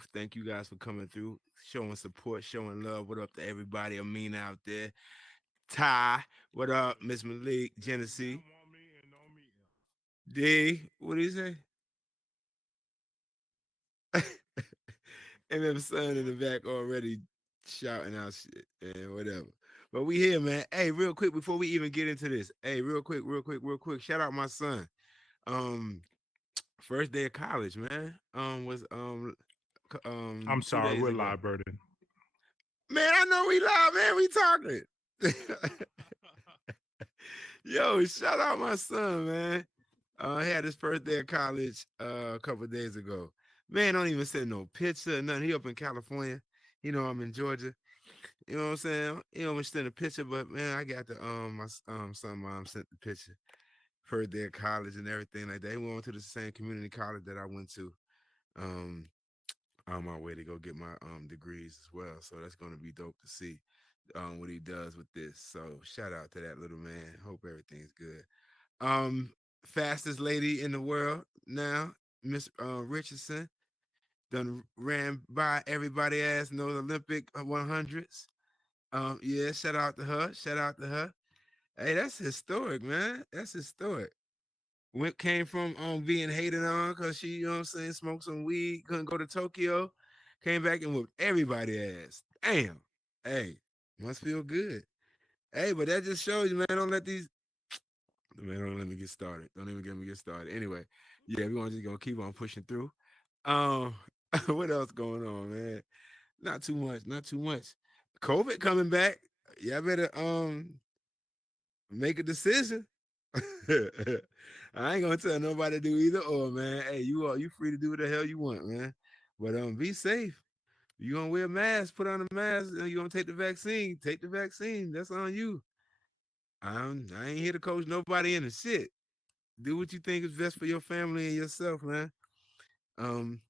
Proof. Thank you guys for coming through, showing support, showing love. What up to everybody? Amina out there. Ty, what up? Miss Malik, Genesee. D, what do you say? And then son in the back already shouting out shit and whatever. But we here, man. Hey, real quick before we even get into this. Hey, real quick. Shout out my son. Um, first day of college, man. Was I'm 2 sorry, days we're ago. live, Burden. Man, I know we live, man. We talking. Yo, shout out my son, man. He had his first day of college a couple of days ago. Man, don't even send no picture or nothing. He up in California. You know, I'm in Georgia. You know what I'm saying? He don't send a picture, but man, I got the my son mom sent the picture. First day of college and everything like that. He went to the same community college that I went to. Um, on my way to go get my degrees as well. So that's gonna be dope to see what he does with this. So shout out to that little man. Hope everything's good. Um, Fastest lady in the world now, Miss Richardson, done ran by everybody ass in those Olympic 100s. Yeah, shout out to her. Shout out to her. Hey, that's historic, man. That's historic. Went came from being hated on because she, you know what I'm saying, smoked some weed, couldn't go to Tokyo, came back and whooped everybody ass. Damn. Hey, must feel good. Hey, but that just shows you, man. Don't let these Man, don't let me get started. Don't even get me get started. Anyway, yeah, we're gonna just gonna keep on pushing through. Um, what else going on, man? Not too much, not too much. COVID coming back. Y'all better make a decision. I ain't gonna tell nobody to do either or, man. Hey, you free to do what the hell you want, man. But be safe. You gonna wear a mask, put on a mask, and you gonna take the vaccine. Take the vaccine. That's on you. I ain't here to coach nobody in the shit. Do what you think is best for your family and yourself, man. Um,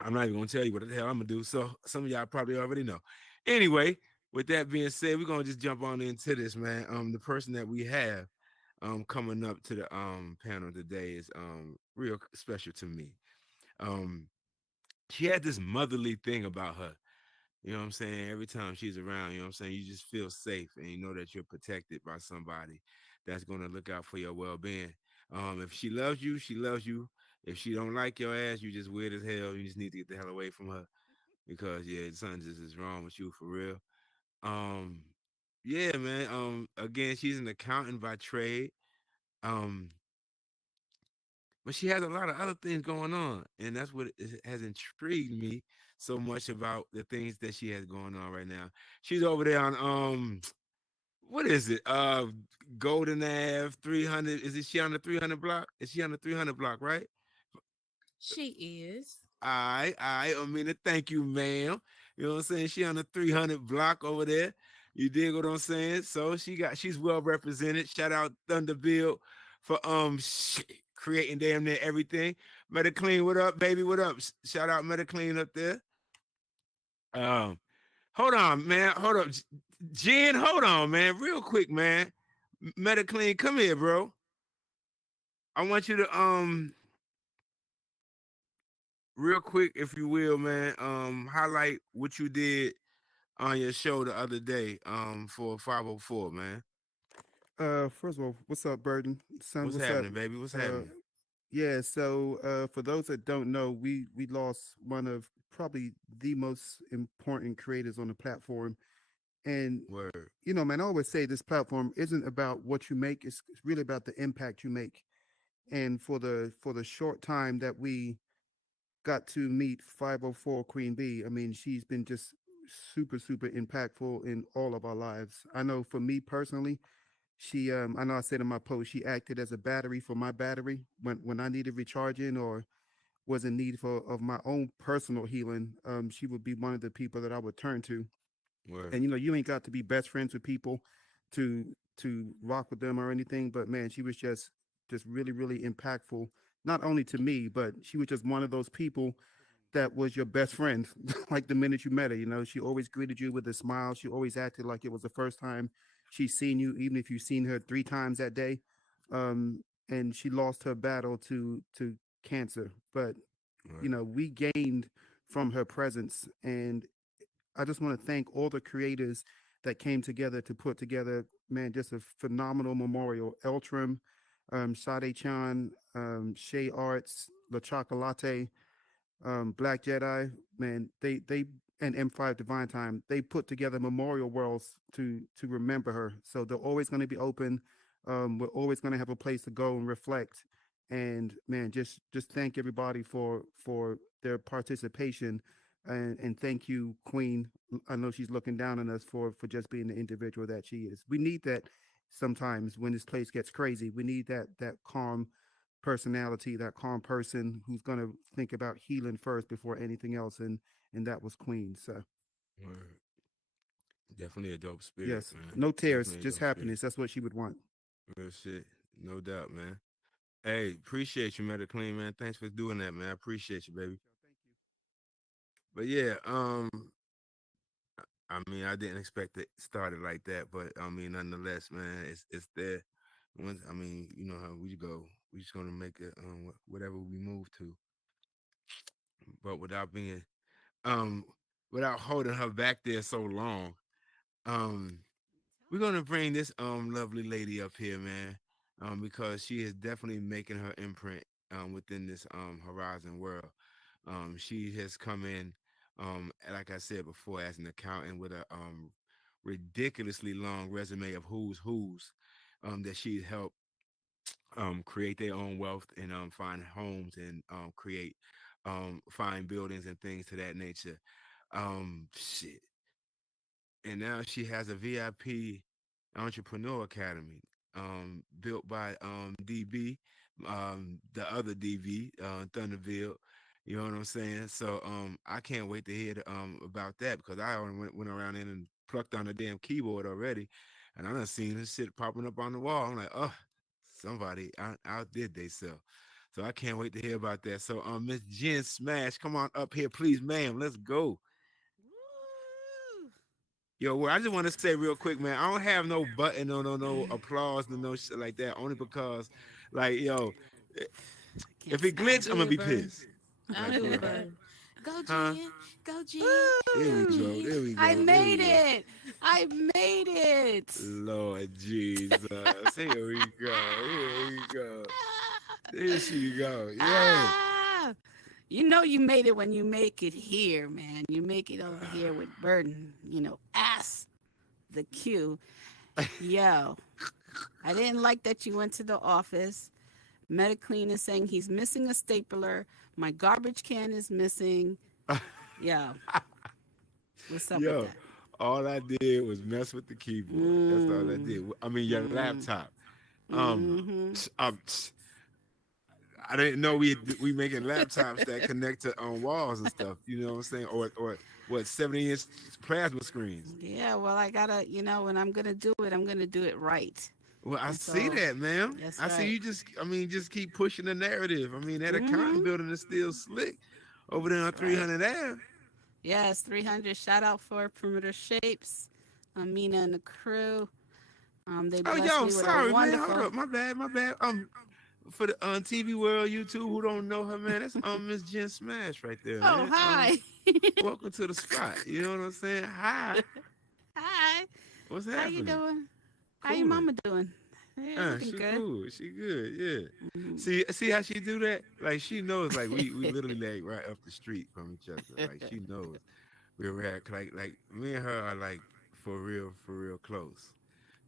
I'm not even gonna tell you what the hell I'm gonna do. So some of y'all probably already know. Anyway, with that being said, we're gonna just jump on into this, man. The person that we have coming up to the panel today is real special to me. Um, she had this motherly thing about her. You know what I'm saying? Every time she's around, you know what I'm saying? You just feel safe and you know that you're protected by somebody that's going to look out for your well-being. If she loves you, she loves you. If she don't like your ass, you just weird as hell. You just need to get the hell away from her because yeah, something just is wrong with you for real. Um, yeah, man. Again, she's an accountant by trade. Um, but she has a lot of other things going on, and that's what has intrigued me so much about the things that she has going on right now. She's over there on what is it? Golden Ave 300. Is it she on the 300 block? Is she on the 300 block, right? She is. I mean, thank you, ma'am. You know what I'm saying? She on the 300 block over there. You dig what I'm saying? So she's well represented. Shout out Thunderbill for creating damn near everything. Metaclean, what up, baby? What up? Shout out Metaclean up there. Um, hold on, man. Hold up. Jen, hold on, man. Real quick, man. Metaclean, come here, bro. I want you to real quick, if you will, man, highlight what you did on your show the other day, for 504, man. First of all, what's up, Burden? Son, What's what's up? happening, baby? What's Uh, happening? yeah. So, for those that don't know, we lost one of probably the most important creators on the platform, and Word. man, I always say this platform isn't about what you make; it's really about the impact you make. And for the short time that we got to meet 504 Queen B, I mean, she's been just super impactful in all of our lives. I know for me personally, she I know I said in my post, she acted as a battery for my battery when I needed recharging or was in need for of my own personal healing. She would be one of the people that I would turn to. Word. And you ain't got to be best friends with people to rock with them or anything, but man, she was just really impactful, not only to me, but she was just one of those people that was your best friend. Like the minute you met her, she always greeted you with a smile. She always acted like it was the first time she's seen you, even if you've seen her 3 times that day. And she lost her battle to cancer, but Word. we gained from her presence. And I just want to thank all the creators that came together to put together, man, just a phenomenal memorial. Eltram, Sade Chan, Shay Arts, La Chocolate, Black Jedi, man, they and M5 Divine Time, they put together memorial worlds to remember her. So they're always going to be open. We're always going to have a place to go and reflect. And man, just thank everybody for their participation, and thank you, Queen. I know she's looking down on us for just being the individual that she is. We need that sometimes when this place gets crazy. We need that calm personality, that calm person who's going to think about healing first before anything else. And that was Queen. So Word. Definitely a dope spirit, yes, man. no tears, Definitely a just dope spirit. happiness. That's what she would want. Real shit. No doubt, man. Hey, appreciate you, Meta Clean, man. Thanks for doing that, man. I appreciate you, baby. But yeah, I mean, I didn't expect it started like that, but I mean, nonetheless, man, it's there. Once, I mean, you know how we go. We just gonna make it whatever we move to, but um without holding her back there so long. Um, we're gonna bring this lovely lady up here, man, because she is definitely making her imprint within this Horizon world. She has come in, like I said before, as an accountant with a ridiculously long resume of who's that she's helped create their own wealth and find homes and create find buildings and things to that nature. Shit. And now she has a VIP entrepreneur academy built by DB, the other DB, Thunderville. You know what I'm saying? So I can't wait to hear about that, because I already went around in and plucked on the damn keyboard already, and I done seen this shit popping up on the wall. I'm like, oh, somebody outdid themselves. So I can't wait to hear about that. So Miss JenSmash, come on up here, please, ma'am. Let's go. Woo! Yo, well, I just want to say real quick, man. I don't have no button, no applause, no shit like that. Only because, like, yo, Can't if it stand glitch, it. I'm gonna be Burn. pissed. I'll Like, do for it, real. burn. Go, Huh? Jen. Go, Jen. There we Go, go. Jen. There we I go. There we made go. it. I made it. Lord Jesus, here we go. Here we go. There she go. Yo, Ah, you know you made it when you make it here, man. You make it over here with Burden. Ass the Q. Yo, I didn't like that you went to the office. MetaClean is saying he's missing a stapler. My garbage can is missing. Yo, what's up with yo. that? All I did was mess with the keyboard. That's all I did. I mean, your laptop. Um, Mm-hmm. um, I didn't know we making laptops that connect to walls and stuff. You know what I'm saying? Or what 70-inch plasma screens. Yeah, well, I gotta, when I'm gonna do it, I'm gonna do it right. Well, I And see so, that, ma'am. that's I see right. you just keep pushing the narrative. I mean, that accounting Mm-hmm. building is still slick over there on That's right. 300 Ave. Yes, 300. Shout out for Perimeter Shapes, Amina and the crew. They Oh, blessed yo, me with a sorry, man. Hold wonderful. up, my bad, my bad. For the TV world, YouTube, who don't know her, man, that's Miss JenSmash right there, Oh, man. hi. Welcome to the spot. You know what I'm saying? Hi, Hi. what's How you happening? doing? How your Cooling. mama doing? Yeah, looking She good. cool. She good. Yeah. Mhm. See how she do that? Like she knows. Like we literally like right up the street from each other. Like she knows we're like me and her are like for real close.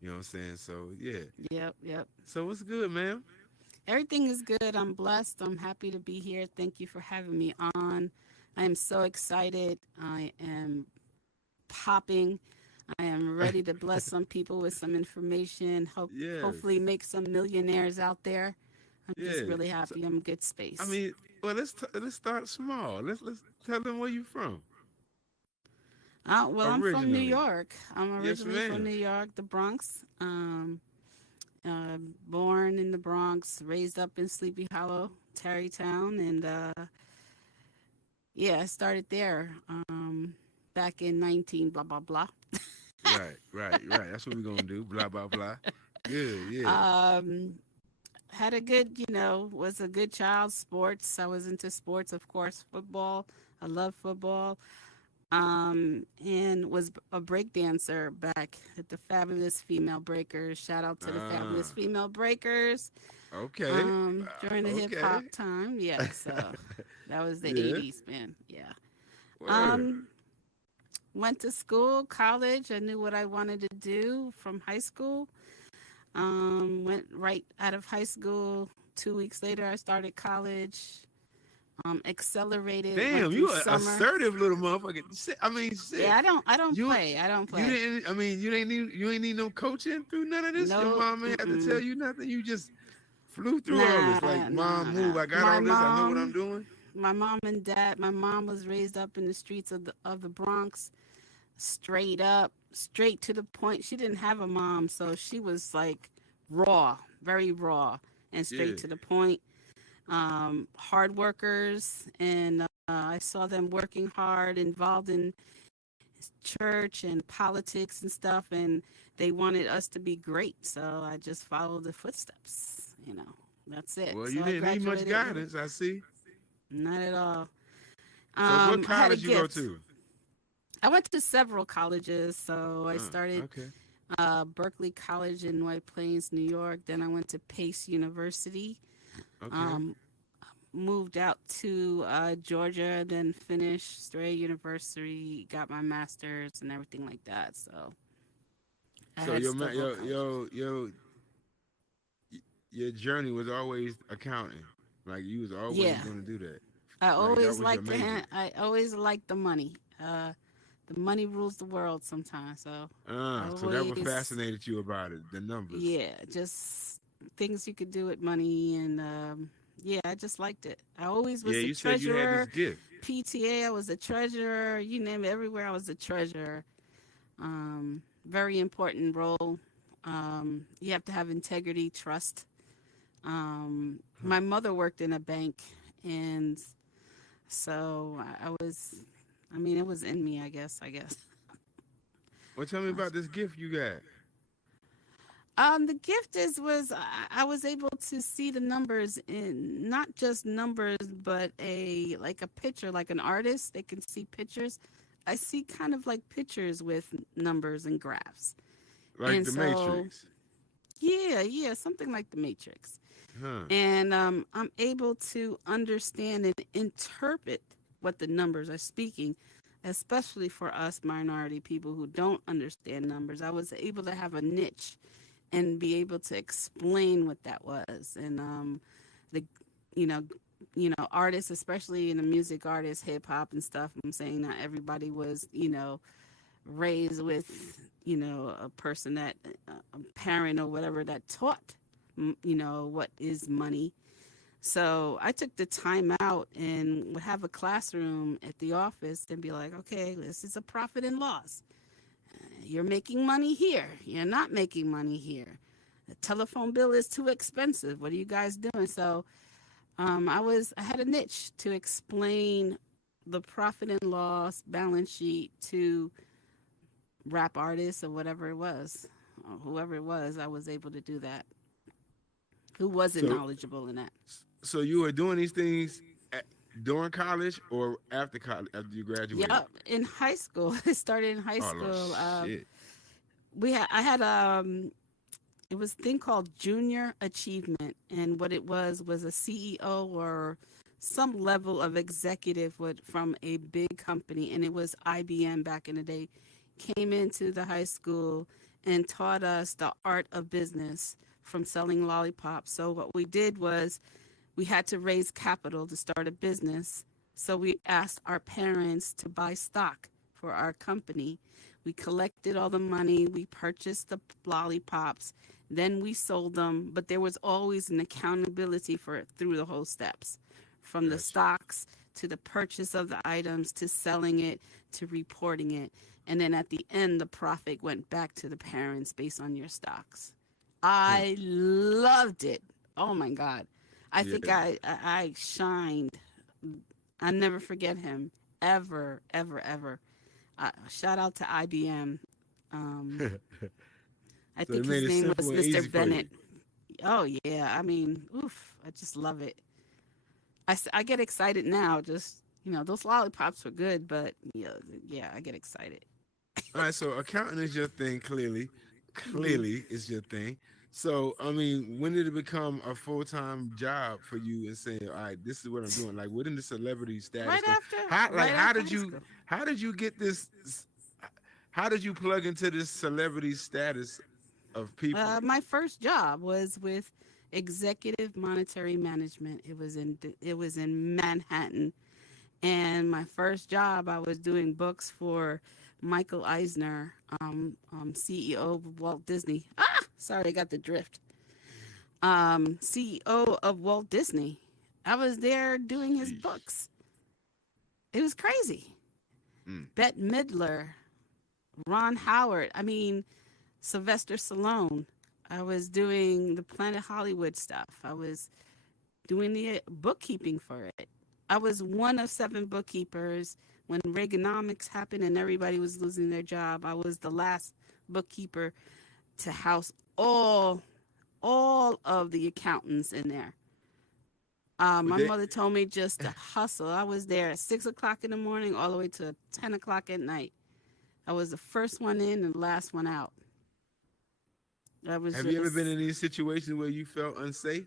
You know what I'm saying? So yeah. Yep, yep. So what's good, man? Everything is good. I'm blessed. I'm happy to be here. Thank you for having me on. I am so excited. I am popping. I am ready to bless some people with some information. Yes. Hopefully make some millionaires out there. I'm just Yeah. really So happy. I'm in good I space. mean, well, let's start small. Let's tell them where you from Well, I'm from New originally. York. I'm Yes, originally from ma'am. New York, the Bronx. Born in the Bronx, raised up in Sleepy Hollow, Tarrytown, and yeah, I started there back in 19 blah blah blah. Right. That's what we're gonna do. Blah blah blah. Good. Yeah. um, Had a good, was a good child. Sports. I was into sports, of course, football. I love football. And was a break dancer back at the Fabulous Female Breakers. Shout out to the Fabulous Ah, Female Breakers. okay. During the hip Okay. hop time, yeah. So that was the Yeah. '80s, man. Yeah. Word. Um, Went to school, college. I knew what I wanted to do from high school. Went right out of high school. 2 weeks later, I started college. Accelerated. Went Damn, through you a summer. assertive little motherfucker. Shit, I mean, shit. Yeah, I don't You play. I don't you play. didn't. I mean, you ain't need no coaching through none of this. Your No, mom ain't had to tell you nothing. You just flew through all nah, this. Like, mom, move. nah. I got all this. I know what I'm doing. My mom and dad. My mom was raised up in the streets of the Bronx, straight up, straight to the point. She didn't have a mom, so she was like raw, very raw, and straight Yeah. to the point. Hard workers, and I saw them working hard, involved in church and politics and stuff, and they wanted us to be great. So I just followed the footsteps. That's it. Well, So you I didn't need much graduated. guidance. I see. Not at all. So, what I had a college you go gift. to? I went to several colleges. So I started Okay. Berkeley College in White Plains, New York. Then I went to Pace University. Okay. Moved out to Georgia, then finished Strayer University, got my master's and everything like that. So I So had your several colleges. your journey was always accounting. Like you was always Yeah, going to do that. I Like that always was your liked major. I always liked the money. The money rules the world sometimes. So I So that what always, fascinated you about it, the numbers. yeah, just things you could do with money, and yeah, I just liked it. I always Yeah, was the you said you had this treasurer. gift. PTA, I was the treasurer. You name it, everywhere I was the treasurer. Very important role. You have to have integrity, trust. Huh. My mother worked in a bank, and so I was. I mean, it was in me, I guess. Well, tell me about this gift you got. The gift was I was able to see the numbers in not just numbers, but a picture, like an artist. They can see pictures. I see kind of like pictures with numbers and graphs, Like and the so Matrix. yeah, something like the Matrix. Huh. And I'm able to understand and interpret what the numbers are speaking, especially for us minority people who don't understand numbers. I was able to have a niche and be able to explain what that was. And the you know artists, especially in the music artists, hip hop and stuff. I'm saying not everybody was raised with a person that a parent or whatever that taught what is money. So I took the time out and would have a classroom at the office and be like, okay, this is a profit and loss. You're making money here. You're not making money here. The telephone bill is too expensive. What are you guys doing? So I had a niche to explain the profit and loss balance sheet to rap artists or whatever it was, or whoever it was. I was able to do that. Who wasn't So knowledgeable in that? so you were doing these things during college or after college after you graduated? Yep, in high school. I started in high Oh Lord, school. shit. I had it was a thing called Junior Achievement, and what it was a CEO or some level of executive from a big company, and it was IBM back in the day, came into the high school and taught us the art of business from selling lollipops. So what we did was we had to raise capital to start a business. So we asked our parents to buy stock for our company. We collected all the money. We purchased the lollipops. Then we sold them. But there was always an accountability for it through the whole steps, from the Gotcha. stocks to the purchase of the items to selling it to reporting it. And then at the end, the profit went back to the parents based on your stocks. Huh. I loved it. Oh my God. I think Yeah. I shined. I never forget him, ever, ever, ever. Shout out to IBM. Um, I So it think made his it name simple was and Mr. easy for you. Bennett. Oh yeah, I mean, oof, I just love it. I get excited now, just those lollipops were good, but yeah, I get excited. All right, so accounting is your thing. Clearly, Hmm. is your thing. So, I mean, when did it become a full-time job for you and saying, all right, this is what I'm doing? Like, what in the celebrity status? Right Because after, how, like, right after high school. how did you get this? How did you plug into this celebrity status of people? My first job was with Executive Monetary Management. It was in Manhattan, and my first job I was doing books for Michael Eisner, CEO of Walt Disney. Sorry, I got the drift. CEO of Walt Disney. I was there doing his Sheesh. books. It was crazy. Mm. Bette Midler, Ron Howard. I mean, Sylvester Stallone. I was doing the Planet Hollywood stuff. I was doing the bookkeeping for it. I was one of 7 bookkeepers when Reaganomics happened and everybody was losing their job. I was the last bookkeeper to house all of the accountants in there. Would My they mother told me just to hustle. I was there at 6 o'clock in the morning all the way to 10 o'clock at night. I was the first one in and the last one out. I was have you ever been just, in these situations where you felt unsafe?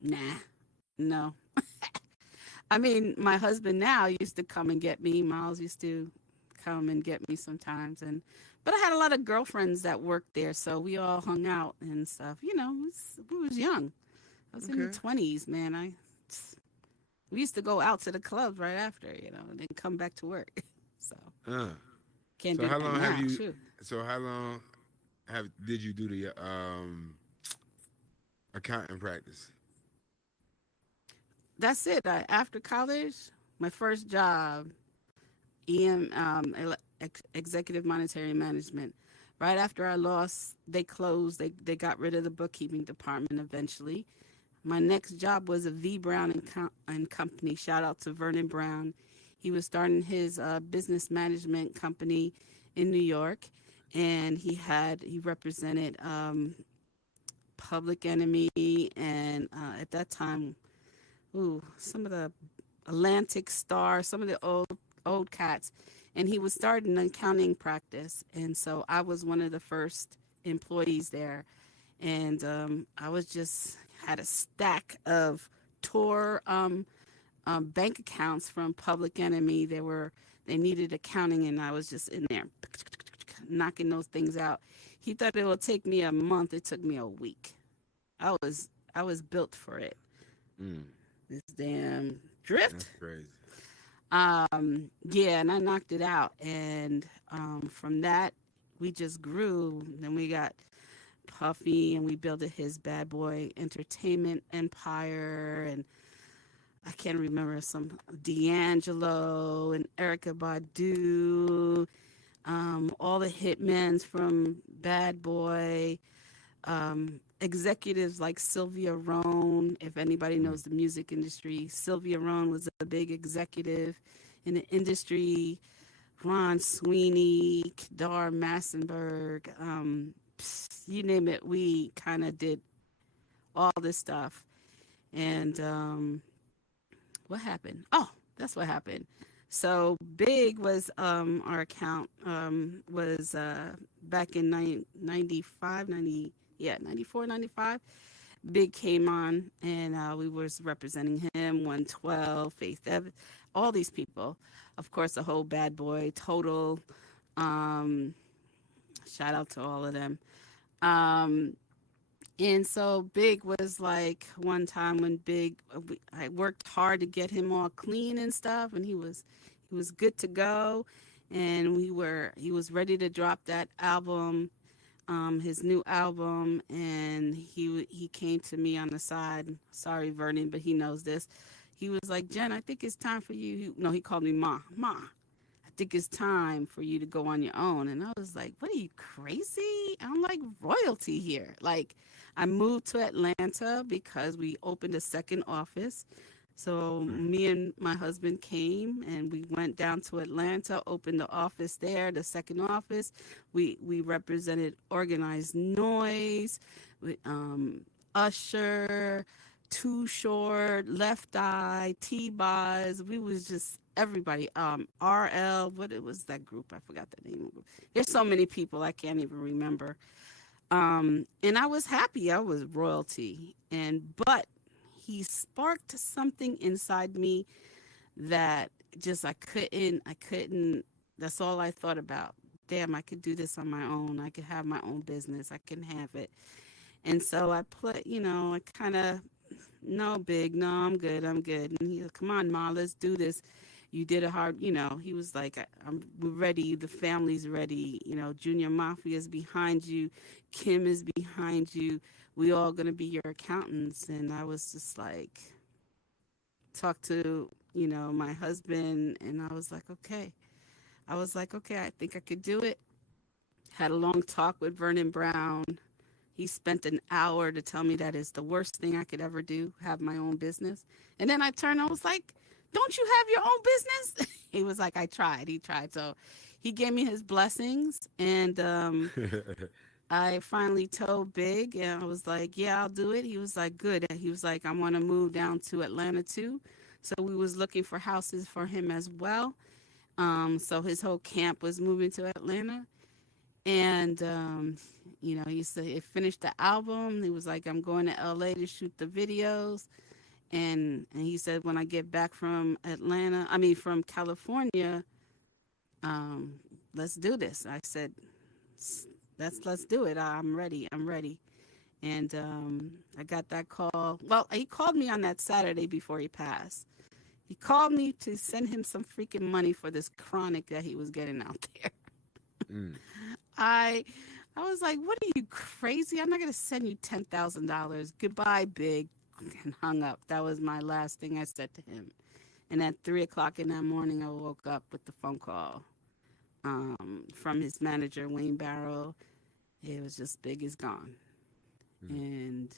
nah, no. I mean, my husband now used to come and get me. Miles used to come and get me sometimes, but I had a lot of girlfriends that worked there, so we all hung out and stuff. We was young. I was in the Okay. 20s, man. We used to go out to the clubs right after, and then come back to work. So Uh. can't So do how that long have now. you? Shoot. So how long did you do the accounting practice? That's it. After college, my first job, Executive Monetary Management. Right after I lost, they closed. They got rid of the bookkeeping department eventually. My next job was a V Brown and Company. Shout out to Vernon Brown. He was starting his business management company in New York, and he represented Public Enemy and at that time, some of the Atlantic Star, some of the old cats, and he was starting an accounting practice, and so I was one of the first employees there, and I was just had a stack of tour bank accounts from Public Enemy. They needed accounting, and I was just in there knocking those things out. He thought it would take me a month. It took me a week. I was built for it. Mm, This damn drift. that's crazy. Yeah, and I knocked it out, and from that we just grew. Then we got Puffy, and we built his Bad Boy Entertainment empire, and I can't remember some D'Angelo and Erica Badu, all the hitmans from Bad Boy, executives like Sylvia Rhone. If anybody Mm. knows the music industry, Sylvia Rhone was a big executive in the industry. Ron Sweeney, Kadar Massenberg, you name it, we kind of did all this stuff. And what happened? Oh, that's what happened. So Big was our account was back in 95, 90, yeah, 94, 95. Big came on, and we was representing him, 112, Faith Evans, all these people. Of course, the whole Bad Boy, Total. Um, Shout out to all of them. Um, and so Big was like one time when I worked hard to get him all clean and stuff, and he was good to go, and he was ready to drop that album, his new album, and he came to me on the side. Sorry, Vernon, but he knows this. He was like, Jen, I think it's time for you. No, he called me Ma. I think it's time for you to go on your own. And I was like, what are you, crazy? I'm like royalty here. Like, I moved to Atlanta because we opened a second office. So me and my husband came and we went down to Atlanta, opened the office there, the second office. We represented Organized Noise, with, Usher, Too Short, Left Eye, T-Boz. We was just everybody. RL, what it was that group? I forgot the name. There's so many people I can't even remember. And I was happy. I was royalty. But he sparked something inside me that just I couldn't. That's all I thought about. Damn, I could do this on my own. I could have my own business. I can have it. And so I put, I kind of, no, Big, no, I'm good. And he said, come on, Ma, let's do this. You did a hard, he was like, we're ready. The family's ready. Junior Mafia is behind you. Kim is behind you. We all going to be your accountants. And I was just like, talk to, my husband. And I was like, okay. I think I could do it. Had a long talk with Vernon Brown. He spent an hour to tell me that is the worst thing I could ever do, have my own business. And then I turned, I was like, don't you have your own business? He was like, I tried. He tried. So he gave me his blessings. And I finally told Big, and I was like, yeah, I'll do it. He was like, good. And he was like, I want to move down to Atlanta too. So we was looking for houses for him as well. So his whole camp was moving to Atlanta. And, he said he finished the album. He was like, I'm going to LA to shoot the videos. And he said, when I get back from from California, let's do this. I said, let's do it. I'm ready. And I got that call. Well, he called me on that Saturday before he passed. He called me to send him some freaking money for this chronic that he was getting out there. Mm. I was like, what are you, crazy? I'm not going to send you $10,000. Goodbye, Big. And hung up. That was my last thing I said to him. And at 3:00 in that morning, I woke up with the phone call from his manager, Wayne Barrow. It was just, Big is gone. And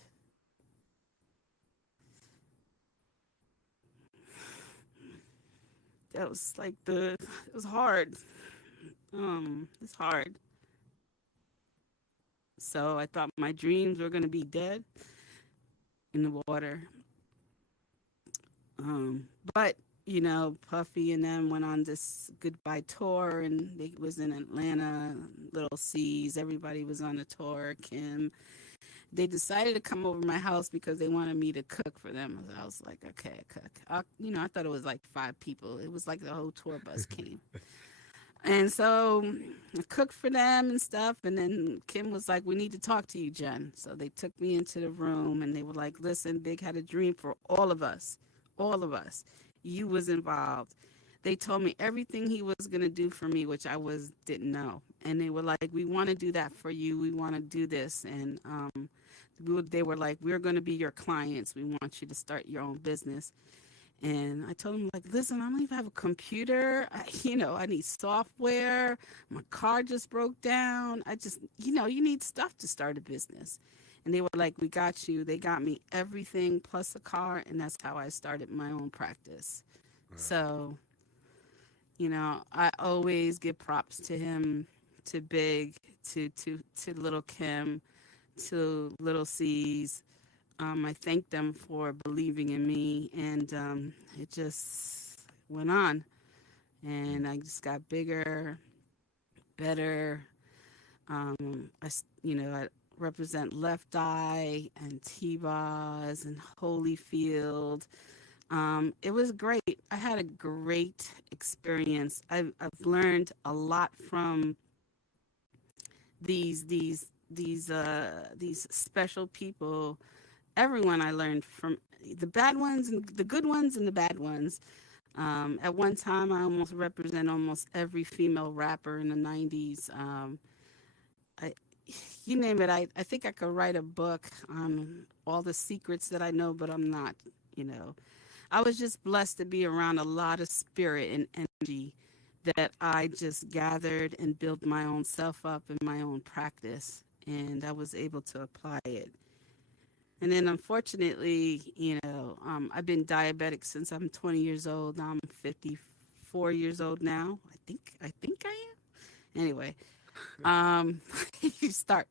that was like it was hard. It's hard. So I thought my dreams were going to be dead in the water. But, Puffy and them went on this goodbye tour, and they was in Atlanta, Little C's. Everybody was on the tour. Kim. They decided to come over my house because they wanted me to cook for them. I was like, okay, cook. I thought it was like 5 people. It was like the whole tour bus came. And so I cooked for them and stuff. And then Kim was like, we need to talk to you, Jen. So they took me into the room and they were like, listen, Big had a dream for all of us. All of us. You was involved. They told me everything he was going to do for me, which I didn't know. And they were like, we want to do that for you. We want to do this. And they were like, we're going to be your clients. We want you to start your own business. And I told him, like, listen, I don't even have a computer. I need software. My car just broke down. You need stuff to start a business. And they were like, we got you. They got me everything plus a car. And that's how I started my own practice. Wow. So, I always give props to him, to Big, to Little Kim, to Little C's. I thank them for believing in me, and it just went on. And I just got bigger, better. I represent Left Eye and T-Boz and Holyfield. It was great. I had a great experience. I've learned a lot from these special people. Everyone I learned from, the bad ones and the good ones and the bad ones. At one time, I almost represent almost every female rapper in the 90s. You name it. I think I could write a book on all the secrets that I know, but I'm not, I was just blessed to be around a lot of spirit and energy that I just gathered and built my own self up in my own practice. And I was able to apply it. And then unfortunately, I've been diabetic since I'm 20 years old. Now I'm 54 years old now. I think I am. Anyway, you start.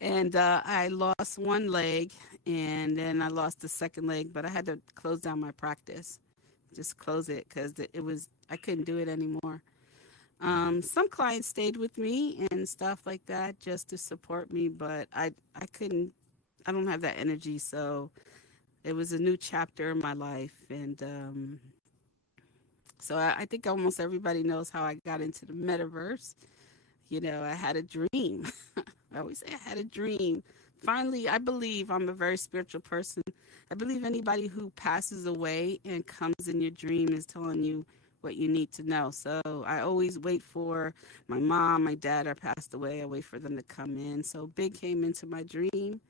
And I lost one leg and then I lost the second leg, but I had to close down my practice, just close it because I couldn't do it anymore. Some clients stayed with me and stuff like that just to support me, but I couldn't. I don't have that energy, so it was a new chapter in my life, and so I think almost everybody knows how I got into the metaverse. I had a dream. I always say I had a dream. Finally, I believe I'm a very spiritual person. I believe anybody who passes away and comes in your dream is telling you what you need to know. So I always wait for my mom, my dad are passed away. I wait for them to come in. So Big came into my dream.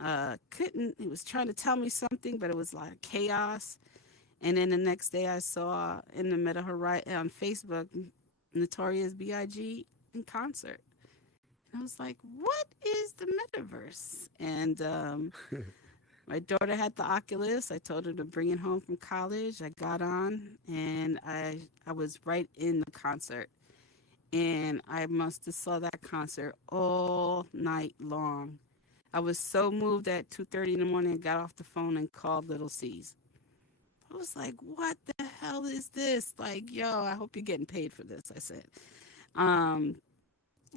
He was trying to tell me something, but it was like chaos. And then the next day I saw in the Meta Horizon on Facebook, Notorious B.I.G. in concert. I was like, what is the metaverse? And my daughter had the Oculus. I told her to bring it home from college. I got on, and I was right in the concert. And I must have saw that concert all night long. I was so moved at 2:30 in the morning, I got off the phone and called Little C's. I was like, what the hell is this? Like, yo, I hope you're getting paid for this, I said.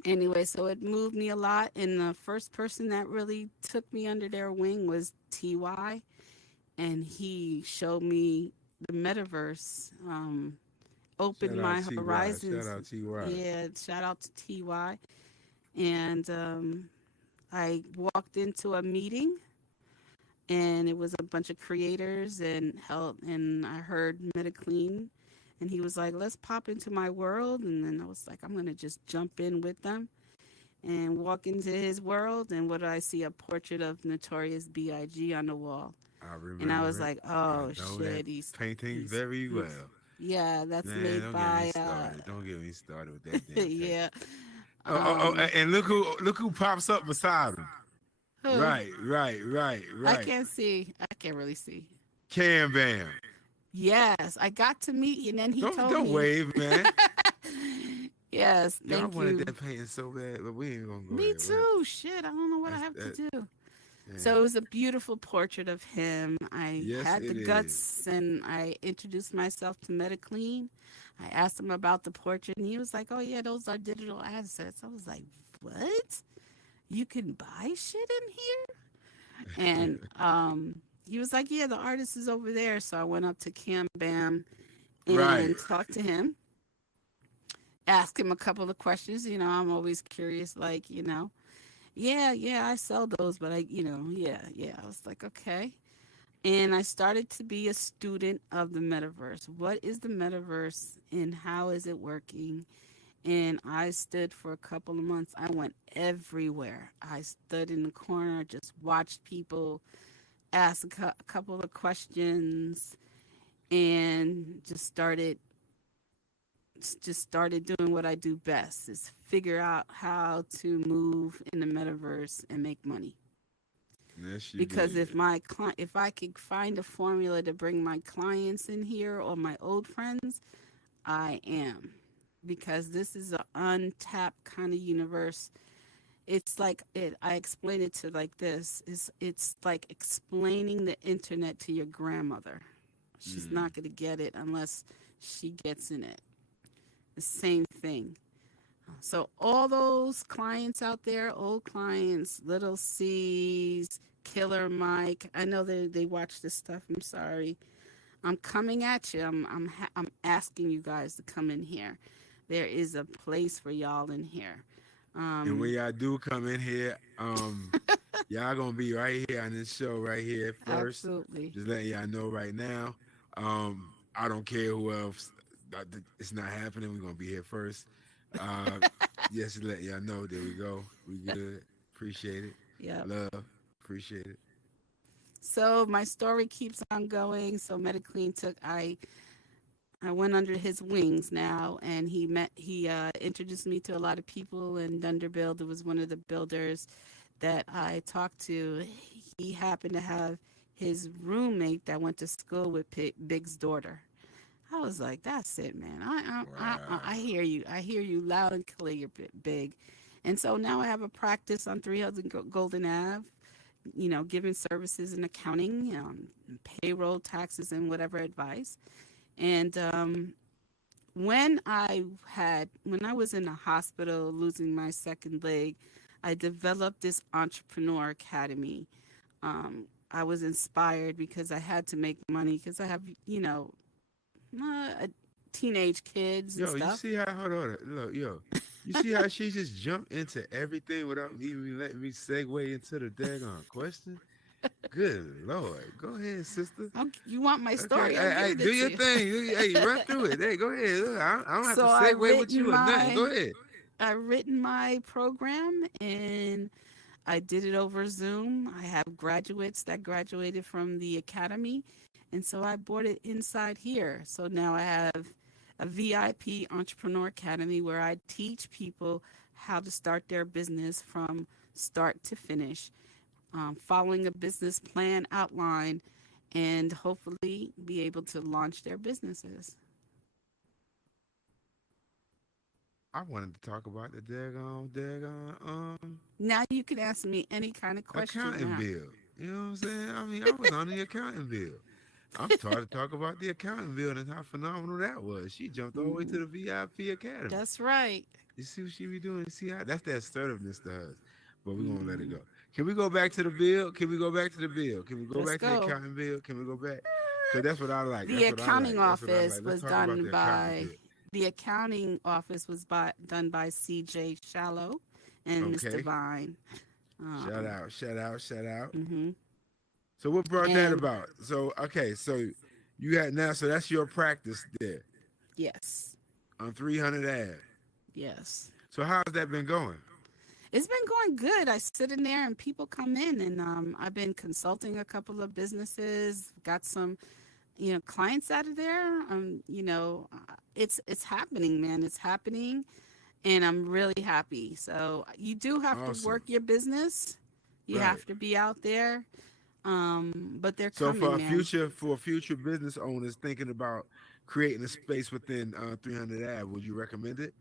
Anyway, so it moved me a lot. And the first person that really took me under their wing was TY. And he showed me the metaverse, opened my horizons. Shout out TY. Yeah, shout out to TY. And I walked into a meeting, and it was a bunch of creators and I heard MetaClean, and he was like, let's pop into my world. And then I was like, I'm going to just jump in with them and walk into his world. And what do I see? A portrait of Notorious B.I.G. on the wall. I remember. And I was like, oh, shit. He's painting very well. Yeah, that's made don't by... Get me started. Don't get me started with that damn yeah. and look who pops up beside him. Who? Right. I can't see. I can't really see. Cam Bam. Yes, I got to meet, and then he told me. Don't wave, man. Yes, thank you. I wanted that painting so bad, but we ain't gonna go Me there. too. Shit, I don't know what I have to do. Yeah. So it was a beautiful portrait of him. I had the guts, and I introduced myself to MetaClean. I asked him about the portrait, and he was like, oh, yeah, those are digital assets. I was like, what? You can buy shit in here? And he was like, yeah, the artist is over there. So I went up to Cam Bam and talked to him, asked him a couple of questions. I'm always curious, like, yeah, I sell those, but I was like, okay. And I started to be a student of the metaverse. What is the metaverse and how is it working? And I stood for a couple of months. I went everywhere. I stood in the corner, just watched people, ask a couple of questions, and just started doing what I do best, is figure out how to move in the metaverse and make money. Yes, because if I could find a formula to bring my clients in here or my old friends, I am. Because this is an untapped kind of universe. It's like I explain it to like this. It's like explaining the internet to your grandmother. She's not going to get it unless she gets in it. The same thing. So all those clients out there, old clients, Little C's, Killer Mike, I know they watch this stuff. I'm sorry. I'm coming at you. I'm asking you guys to come in here. There is a place for y'all in here. And when y'all do come in here, y'all gonna be right here on this show right here first. Absolutely. Just letting y'all know right now. I don't care who else. It's not happening. We're gonna be here first. Yes, let y'all know. There we go. We good. Appreciate it. Yeah. Love. Appreciate it. So my story keeps on going. So MetaClean I went under his wings now, and he introduced me to a lot of people in Dunderbilt. It was one of the builders that I talked to. He happened to have his roommate that went to school with Big's daughter. I was like, that's it, man. I hear you. I hear you loud and clear, Big. And so now I have a practice on 300 Golden Ave, giving services in accounting, payroll, taxes, and whatever advice. And when I was in the hospital losing my second leg, I developed this entrepreneur academy. I was inspired because I had to make money because I have, teenage kids and Yo, you stuff. see how? Hold on, look, yo. You see how she just jumped into everything without even letting me segue into the daggone question? Good Lord. Go ahead, sister. You want my Okay, story? I'll give do it your to you. thing. Hey, run through it. Hey, go ahead. Look, I don't have to So segue with you or nothing. Go ahead. I've written my program, and I did it over Zoom. I have graduates that graduated from the academy, and so I brought it inside here. So now I have a VIP Entrepreneur Academy where I teach people how to start their business from start to finish, following a business plan outline, and hopefully be able to launch their businesses. I wanted to talk about the Now you can ask me any kind of question accounting now. bill. You know what I'm saying? I mean, I was on the accounting bill. I'm starting to talk about the accounting bill and how phenomenal that was. She jumped all the way to the VIP Academy. That's right. You see what she be doing? See how that's that assertiveness to us. But we're gonna let it Mm. go. Can we go back to the bill? Can we go back to the bill? Can we go Let's back to the go. accounting bill? Can we go back? Because that's what I like. The That's what I like. accounting That's what I office like. Let's was talk about done the accounting by bill. the accounting office was done by CJ Shallow and Miss Okay. Divine. Shout out, shout out, shout out. Mm-hmm. So what brought that And about? So okay, so you had now, so that's your practice there yes, on 300 Ave. yes. So how's that been going? It's been going good. I sit in there and people come in, and I've been consulting a couple of businesses, got some, clients out of there. It's happening, man. It's happening, and I'm really happy. So you do have to Awesome. work your business. You Right. have to be out there. But they're So coming, man. for future business owners thinking about creating a space within 300 Ave, would you recommend it?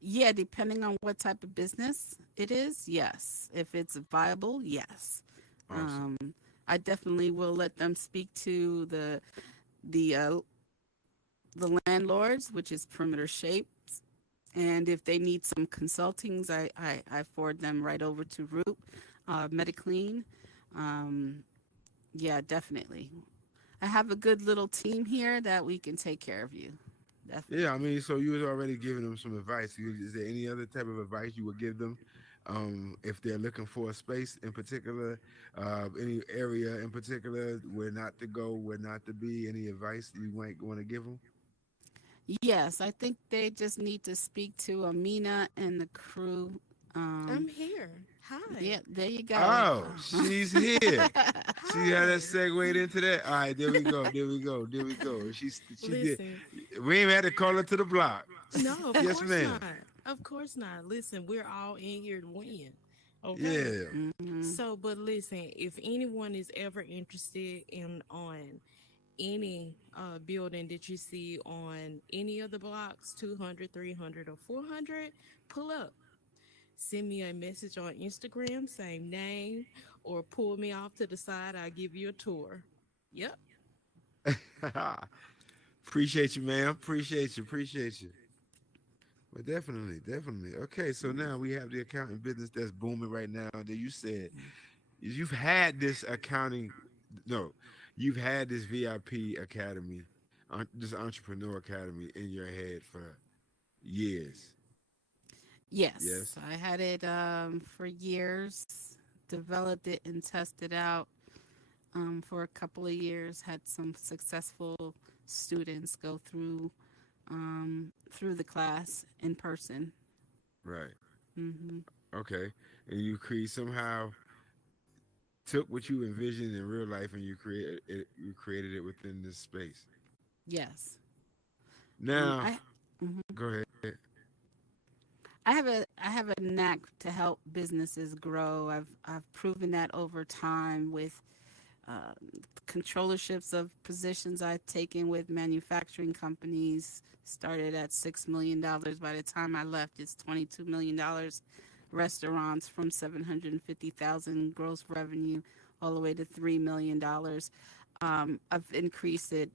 Yeah, depending on what type of business it is, yes. If it's viable, yes. Awesome. I definitely will let them speak to the the landlords, which is Perimeter Shapes, and if they need some consultings, I forward them right over to Root, Mediclean. Um, yeah, definitely. I have a good little team here that we can take care of you. Definitely. Yeah, I mean, so you was already giving them some advice. Is there any other type of advice you would give them if they're looking for a space in particular, any area in particular, where not to go, where not to be? Any advice you might want to give them? Yes, I think they just need to speak to Amina and the crew. I'm here. Hi. Yeah, there you go. Oh, she's here. See how that Hi. segued into that? All right, there we go. There we go. There we go. She did. Listen, We ain't had to call her to the block. no, of Yes, course ma'am. not. Of course not. Listen, we're all in here to win. Okay. Yeah. Mhm. So, but listen, if anyone is ever interested in on any building that you see on any of the blocks, 200, 300, or 400, pull up. Send me a message on Instagram, same name, or pull me off to the side. I'll give you a tour. Yep. Appreciate you, man. Appreciate you. Appreciate you. But definitely, definitely. Okay, so now we have the accounting business that's booming right now. That you said you've had this accounting, no, you've had this VIP academy, this entrepreneur academy in your head for years. Yes, Yes. I had it for years, developed it and tested out for a couple of years. Had some successful students go through the class in person. Right. Hmm. Okay. And you create somehow took what you envisioned in real life and you created it. You created it within this space. Yes. Now, I. Mhm. go ahead. I have a knack to help businesses grow. I've proven that over time with uh, controllerships of positions I've taken with manufacturing companies. Started at $6 million. By the time I left, it's $22 million restaurants from 750,000 gross revenue all the way to $3 million. I've increased it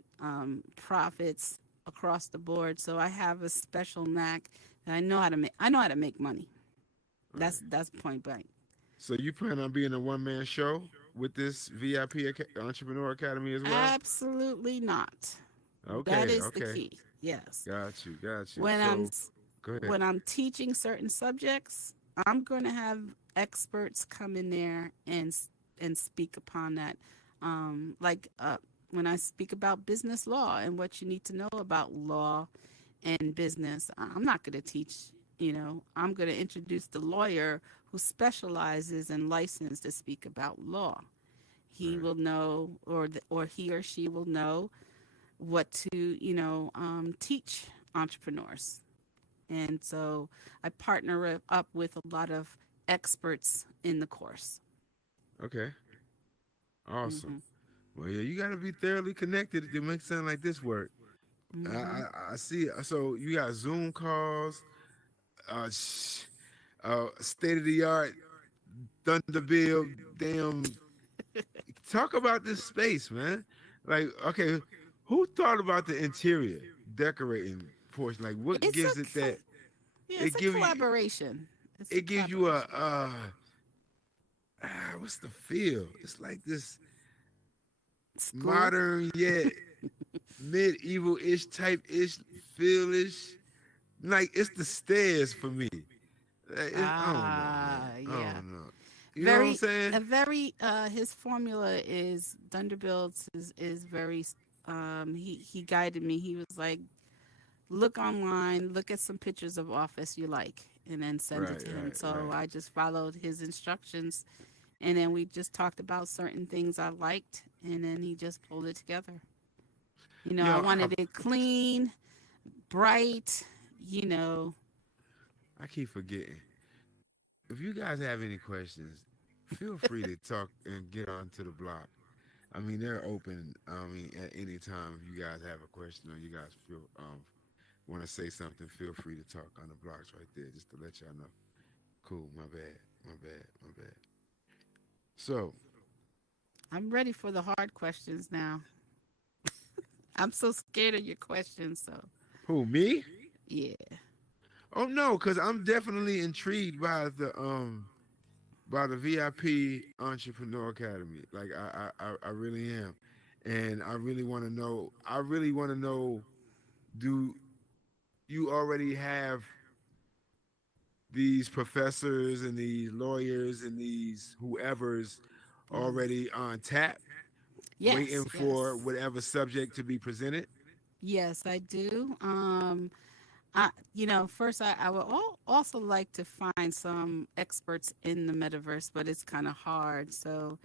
profits across the board. So I have a special knack that I know how to make. I know how to make money. Right. That's point blank. So you plan on being a one-man show with this VIP Entrepreneur Academy as well? Absolutely not. That Okay, is the okay. key. Yes. Got you, got you. When I'm So go ahead. when I'm teaching certain subjects, I'm going to have experts come in there and speak upon that. Like when I speak about business law and what you need to know about law and business, I'm not going to teach. I'm going to introduce the lawyer who specializes and licensed to speak about law. He Right. will know, or he or she will know what to teach entrepreneurs. And so I partner up with a lot of experts in the course. Okay. Awesome. Hmm. Well, yeah, you got to be thoroughly connected to make something like this work. Hmm. I see. So you got Zoom calls, state of the art Thunderbill. Damn, talk about this space, man. Like, okay, who thought about the interior decorating portion? Like, what It's gives it that? it's It a give you. collaboration. It's a It gives you a. collaboration. What's the feel? It's like this School. modern yet medieval ish type ish feel ish. Like it's the stairs for me. I don't know, man. I Yeah. don't know. You know what I'm Very saying? a very his formula is Thunderbolts is very he guided me. He was like, look online, look at some pictures of office you like, and then send it Right, to him. right, So right. I just followed his instructions, and then we just talked about certain things I liked, and then he just pulled it together. I Yo, wanted it clean, bright, you know. I keep forgetting. If you guys have any questions, feel free to talk and get onto the block. I mean, they're open. I mean, at any time, if you guys have a question or you guys feel want to say something, feel free to talk on the blocks right there, just to let y'all know. Cool. My bad. My bad. My bad. So, I'm ready for the hard questions now. I'm so scared of your questions, so who me? yeah. Oh no, because I'm definitely intrigued by the VIP Entrepreneur Academy. Like I really am, and I really want to know. I really want to know. Do you already have these professors and these lawyers and these whoever's Mhm. already on tap, waiting Yes, for yes. whatever subject to be presented? Yes, I do. First, I would also like to find some experts in the metaverse, but it's kind of hard. So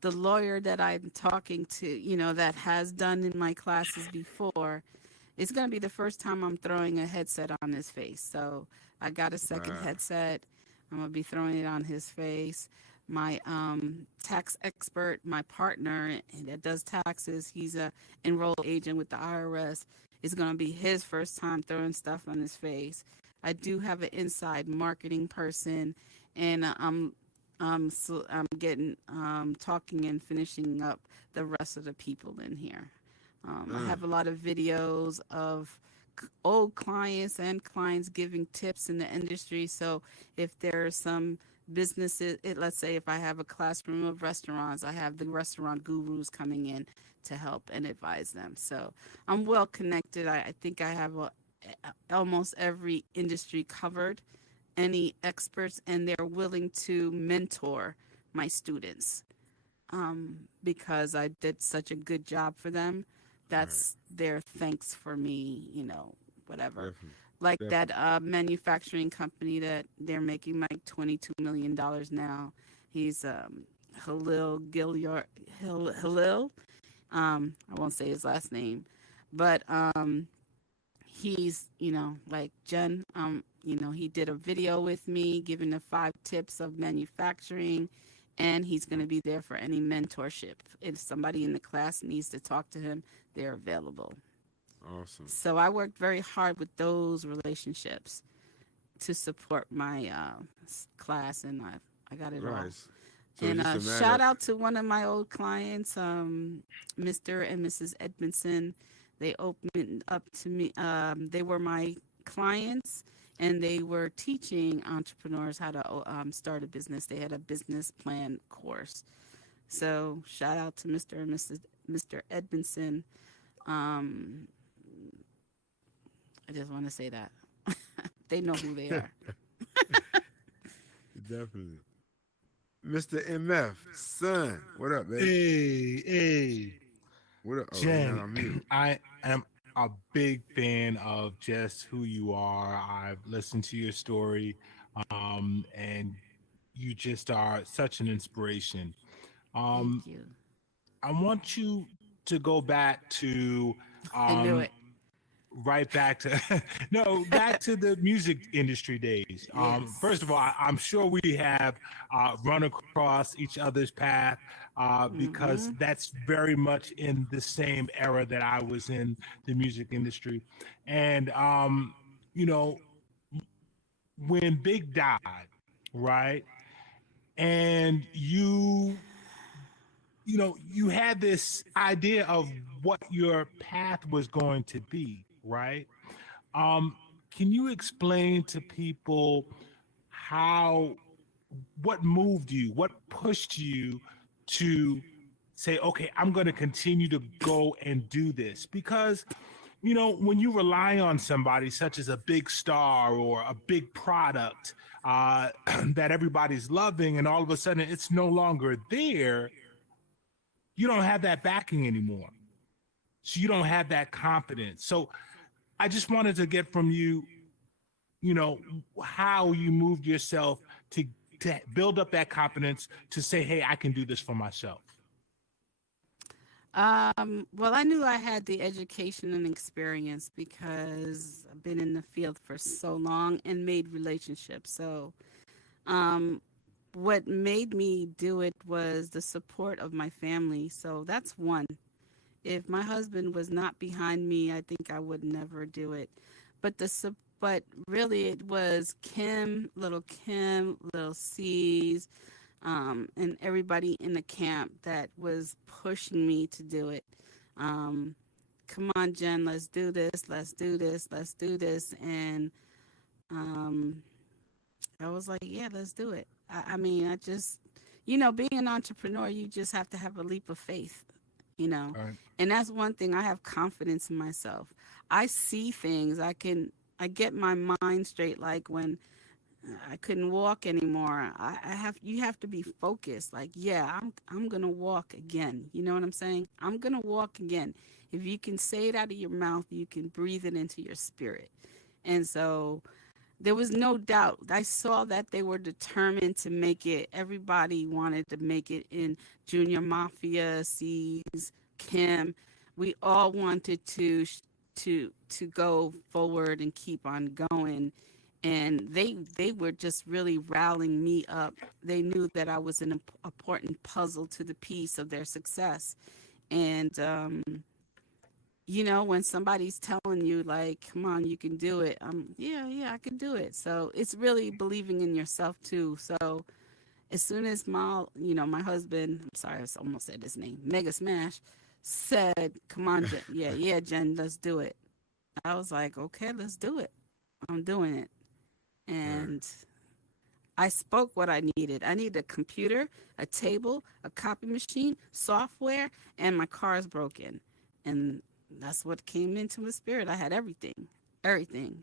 the lawyer that I'm talking to, that has done in my classes before, it's going to be the first time I'm throwing a headset on his face. So I got a second Wow. headset. I'm going to be throwing it on his face. My tax expert, my partner that does taxes, he's a enrolled agent with the IRS. It's going to be his first time throwing stuff on his face. I do have an inside marketing person, and I'm getting talking and finishing up the rest of the people in here. I Uh, have a lot of videos of old clients and clients giving tips in the industry. So if there's some businesses, let's say if I have a classroom of restaurants, I have the restaurant gurus coming in to help and advise them. So I'm well connected. I think I have almost every industry covered, any experts, and they're willing to mentor my students because I did such a good job for them. right. That's their thanks for me, whatever. Definitely. Like that Definitely. manufacturing company that they're making like $22 million now. He's Halil Gilyard, Halil. I won't say his last name, but he's like Jen. He did a video with me giving the 5 tips of manufacturing, and he's going to be there for any mentorship. If somebody in the class needs to talk to him, they're available. Awesome. So I worked very hard with those relationships. to support my class, and I got it all. Right. So it's And just a shout matter. out to one of my old clients, Mr. and Mrs. Edmondson. They opened up to me. They were my clients, and they were teaching entrepreneurs how to start a business. They had a business plan course. So shout out to Mr. and Mr. Edmondson. Um, I just want to say that they know who they are. Definitely. Mr. MF, son, what up, baby? Hey, What up? Oh, you're not Jen, on mute. I am a big fan of just who you are. I've listened to your story, and you just are such an inspiration. Thank Um, you. I want you to go back to I knew um, it. right back to no, back to the music industry days. First of all, Yes. I'm sure we have run across each other's path because Mm-hmm. that's very much in the same era that I was in the music industry. And you know, when Big died, right, and you had this idea of what your path was going to be, right? Um, can you explain to people how, what moved you, what pushed you to say, okay, I'm going to continue to go and do this? Because, when you rely on somebody such as a big star or a big product that everybody's loving, and all of a sudden it's no longer there, you don't have that backing anymore. So you don't have that confidence. So I just wanted to get from you, how you moved yourself to build up that confidence to say, hey, I can do this for myself. Well, I knew I had the education and experience because I've been in the field for so long and made relationships. So, um, what made me do it was the support of my family. So that's one. If my husband was not behind me, I think I would never do it. But but really, it was Kim, little C's, and everybody in the camp that was pushing me to do it. Um, Come on, Jen, let's do this, let's do this, let's do this. And um, I was like, yeah, let's do it. I mean, I just, being an entrepreneur, you just have to have a leap of faith, you know. Right. And that's one thing, I have confidence in myself. I see things, I get my mind straight. Like when I couldn't walk anymore. You have to be focused. Like, yeah, I'm gonna walk again. You know what I'm saying? I'm gonna walk again. If you can say it out of your mouth, you can breathe it into your spirit. And so there was no doubt. I saw that they were determined to make it. Everybody wanted to make it in Junior Mafia, C's, Kim. We all wanted to go forward and keep on going. And they were just really rallying me up. They knew that I was an important puzzle to the piece of their success. And when somebody's telling you like, come on, you can do it, yeah, I can do it. So it's really believing in yourself too. So as soon as my husband, I'm sorry, I almost said his name, Mega Smash, said, come on, Jen, yeah, Jen, let's do it. I was like, okay, let's do it. I'm doing it. Right. And I spoke what I needed. I needed a computer, a table, a copy machine, software, and my car's broken. And that's what came into my spirit. I had everything. Everything.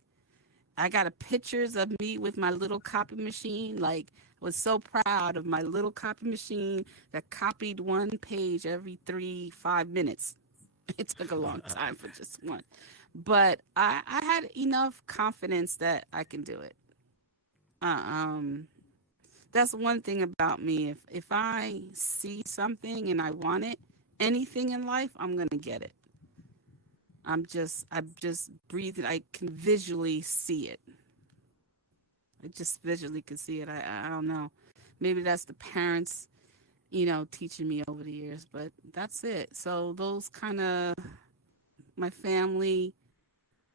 I got a pictures of me with my little copy machine. Like, I was so proud of my little copy machine that copied one page every 5 minutes. It took a long time for just one. But I had enough confidence that I can do it. Uh, um, that's one thing about me. If I see something and I want it, anything in life, I'm gonna get it. I'm just breathing. I can visually see it. I just visually can see it. I don't know. Maybe that's the parents, teaching me over the years, but that's it. So those kind of, my family,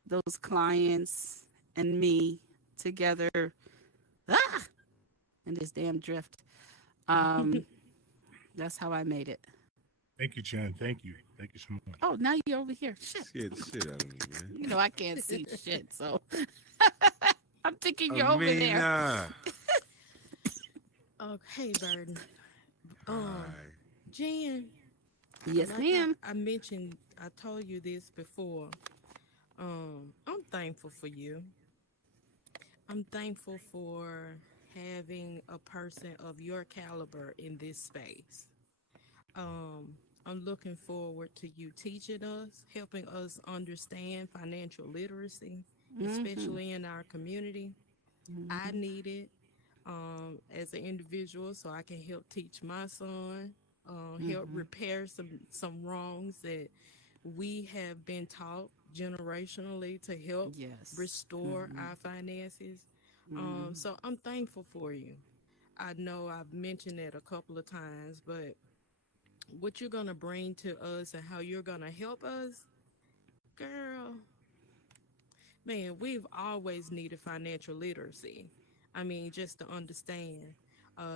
those clients, and me, together. Ah, in this damn drift. Um, that's how I made it. Thank you, Jen. Thank you. Thank you so much. Oh, now you're over here. Shit. Scared the shit out of me, man. You know I can't see shit, so I'm thinking you're over there. Amina. Okay, Burden. Um, Hi. Jen, Yes, like ma'am. I mentioned, I told you this before. I'm thankful for you. I'm thankful for having a person of your caliber in this space. Um, I'm looking forward to you teaching us, helping us understand financial literacy, Mm-hmm. especially in our community. I Mm-hmm. need it as an individual so I can help teach my son, help Mm-hmm. repair some wrongs that we have been taught generationally to help Yes. restore Mm-hmm. our finances. Mm-hmm. So I'm thankful for you. I know I've mentioned it a couple of times, but what you're going to bring to us and how you're going to help us, girl, man, we've always needed financial literacy. I mean, just to understand,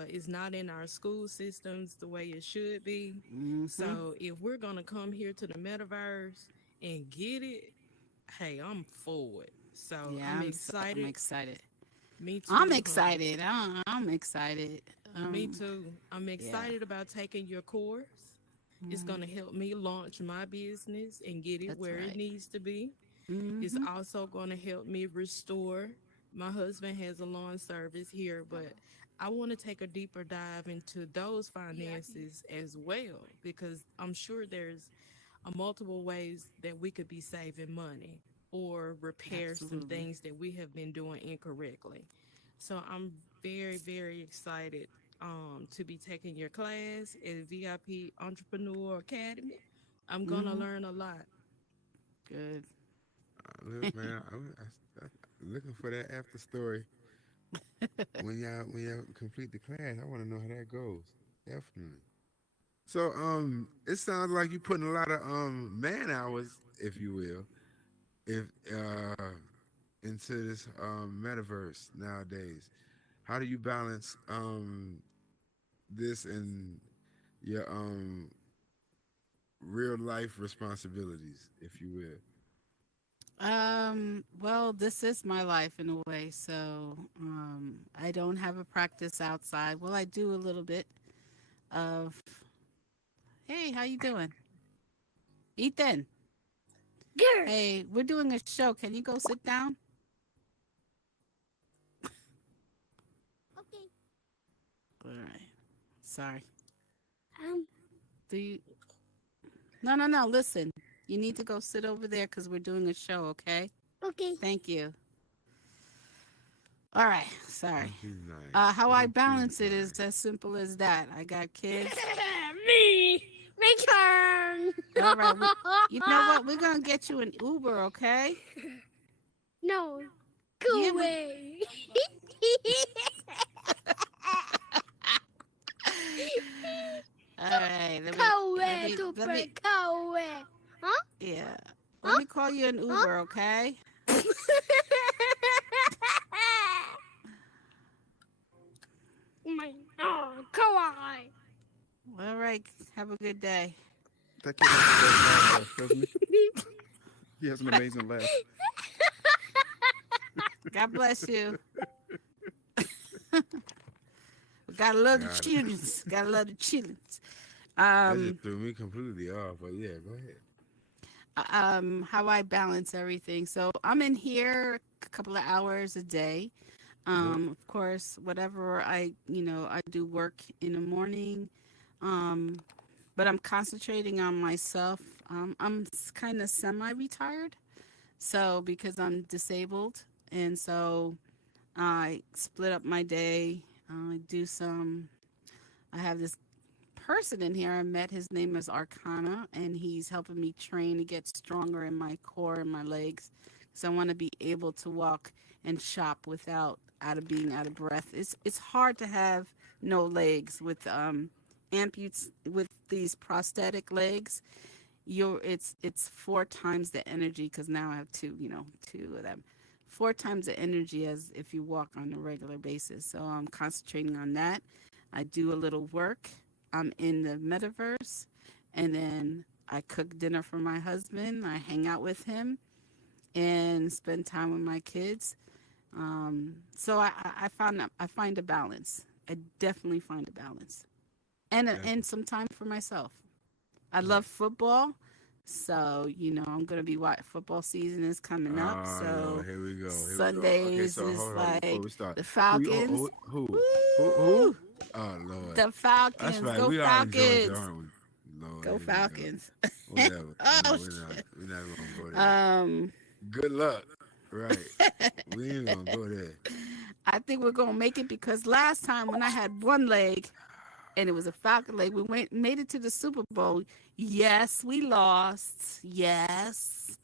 it's not in our school systems the way it should be. Mm-hmm. So if we're gonna come here to the metaverse and get it, hey, I'm for it. So Yeah, I'm I'm excited. excited. Me I'm too, honey. excited. I'm excited. Me too. I'm Yeah. excited about taking your course. It's Mm, gonna help me launch my business and get it that's where it right. needs to be. It's Mm-hmm. also going to help me restore. My husband has a lawn service here, but I want to take a deeper dive into those finances as well because I'm sure there's multiple ways that we could be saving money or repair some Absolutely. things that we have been doing incorrectly. So I'm very, very excited to be taking your class at VIP Entrepreneur Academy. I'm going to Mm-hmm. learn a lot. Good. Look, man, I'm looking for that after story when y'all complete the class. I want to know how that goes. Definitely. So it sounds like you're putting a lot of man hours, if you will, if into this metaverse nowadays. How do you balance this and your real life responsibilities, if you will? Well, this is my life in a way, so I don't have a practice outside. Well, I do a little bit of, hey, how you doing? Ethan, Good. hey, we're doing a show. Can you go sit down? Okay. All right. Sorry. Um. Do you No, no, no, listen. You need to go sit over there cuz we're doing a show, okay? Okay. Thank you. All right. Sorry. Aren't you nice? How I Aren't you balance it is nice? as simple as that. I got kids. Me. My turn. All right. You know what? We're going to get you an Uber, okay? No. Yeah, Go away. All right. Go away, Super. Go away. Huh? Yeah. Let Huh? me call you an Huh? Uber, okay? My. Oh, come on. All right. Have a good day. That kid has the best laugh, doesn't he? He has an amazing laugh. God bless you. Gotta love the Got it. childrens. Gotta love the childrens. That just Um, threw me completely off. But yeah, go ahead. how I balance everything. So I'm in here a couple of hours a day. Yep. Of course, whatever I do work in the morning. Um, but I'm concentrating on myself. I'm kind of semi-retired, so because I'm disabled, and so I split up my day. I do some. I have this person in here I met. His name is Arcana, and he's helping me train to get stronger in my core and my legs. So I want to be able to walk and shop without being out of breath. It's hard to have no legs with amputes with these prosthetic legs. It's 4 times the energy because now I have two of them. 4 times the energy as if you walk on a regular basis. So I'm concentrating on that. I do a little work. I'm in the metaverse, and then I cook dinner for my husband. I hang out with him and spend time with my kids. So I find a balance. I definitely find a balance, and some time for myself. I love football, so I'm gonna be football season is coming up. Oh So Lord, here we go. Here we go. Okay, Sundays so is hold on before like we start. the Who you Falcons. who? Woo! Oh Lord. The That's Falcons. right. Go We are in Georgia, Falcons. aren't we? Lord, Go here we go. Falcons. Whatever. No, Oh we're not. shit. We're not gonna go there. Um, Good luck. Right. We ain't gonna go there. I think we're gonna make it because last time when I had one leg and it was a Falcon leg, we made it to the Super Bowl. Yes, we lost. Yes.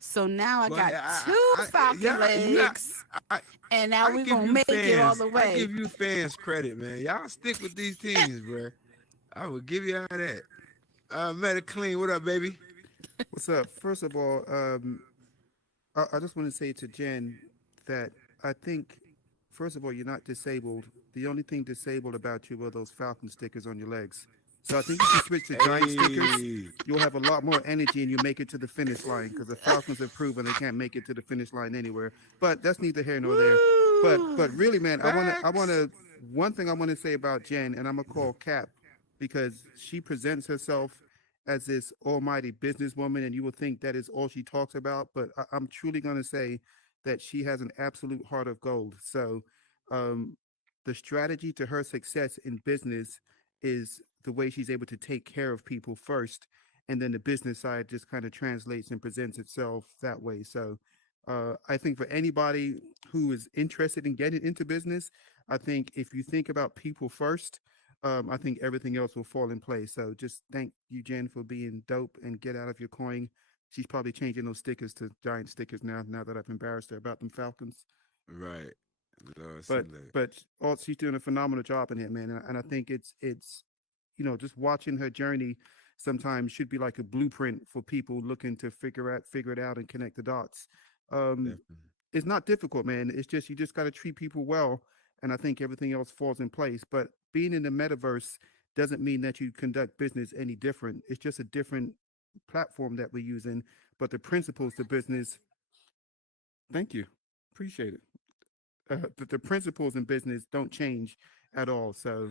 So now I But got two Falcon yeah, legs, I, and now I we're give gonna you make it all fans. the I way. give you fans credit, man. Y'all stick with these teams, bro. I will give you all that. Meta Clean, what up, baby? What's up? First of all, I just want to say to Jen that I think, first of all, you're not disabled. The only thing disabled about you are those Falcon stickers on your legs. So I think if you switch to giant stickers, Hey, you'll have a lot more energy and you make it to the finish line because the Falcons have proven they can't make it to the finish line anywhere. But that's neither here nor there. But Woo! really, man, facts. one thing I want to say about Jen, and I'm gonna call Cap because she presents herself as this almighty businesswoman, and you will think that is all she talks about. But I'm truly gonna say that she has an absolute heart of gold. So, um, the strategy to her success in business is the way she's able to take care of people first, and then the business side just kind of translates and presents itself that way. So I think for anybody who is interested in getting into business, I think if you think about people first, I think everything else will fall in place. So just thank you, Jen, for being dope and get out of your coin. She's probably changing those stickers to giant stickers now. Now that I've embarrassed her about them Falcons, Right. Lord, but Sunday. she's doing a phenomenal job in it, man. And I think it's just watching her journey sometimes should be like a blueprint for people looking to figure it out and connect the dots. Um, Definitely. it's not difficult, man. It's just you just got to treat people well, and I think everything else falls in place. But being in the metaverse doesn't mean that you conduct business any different. It's just a different platform that we're using, but the principles to business. Thank you, appreciate it. The principles in business don't change at all. So,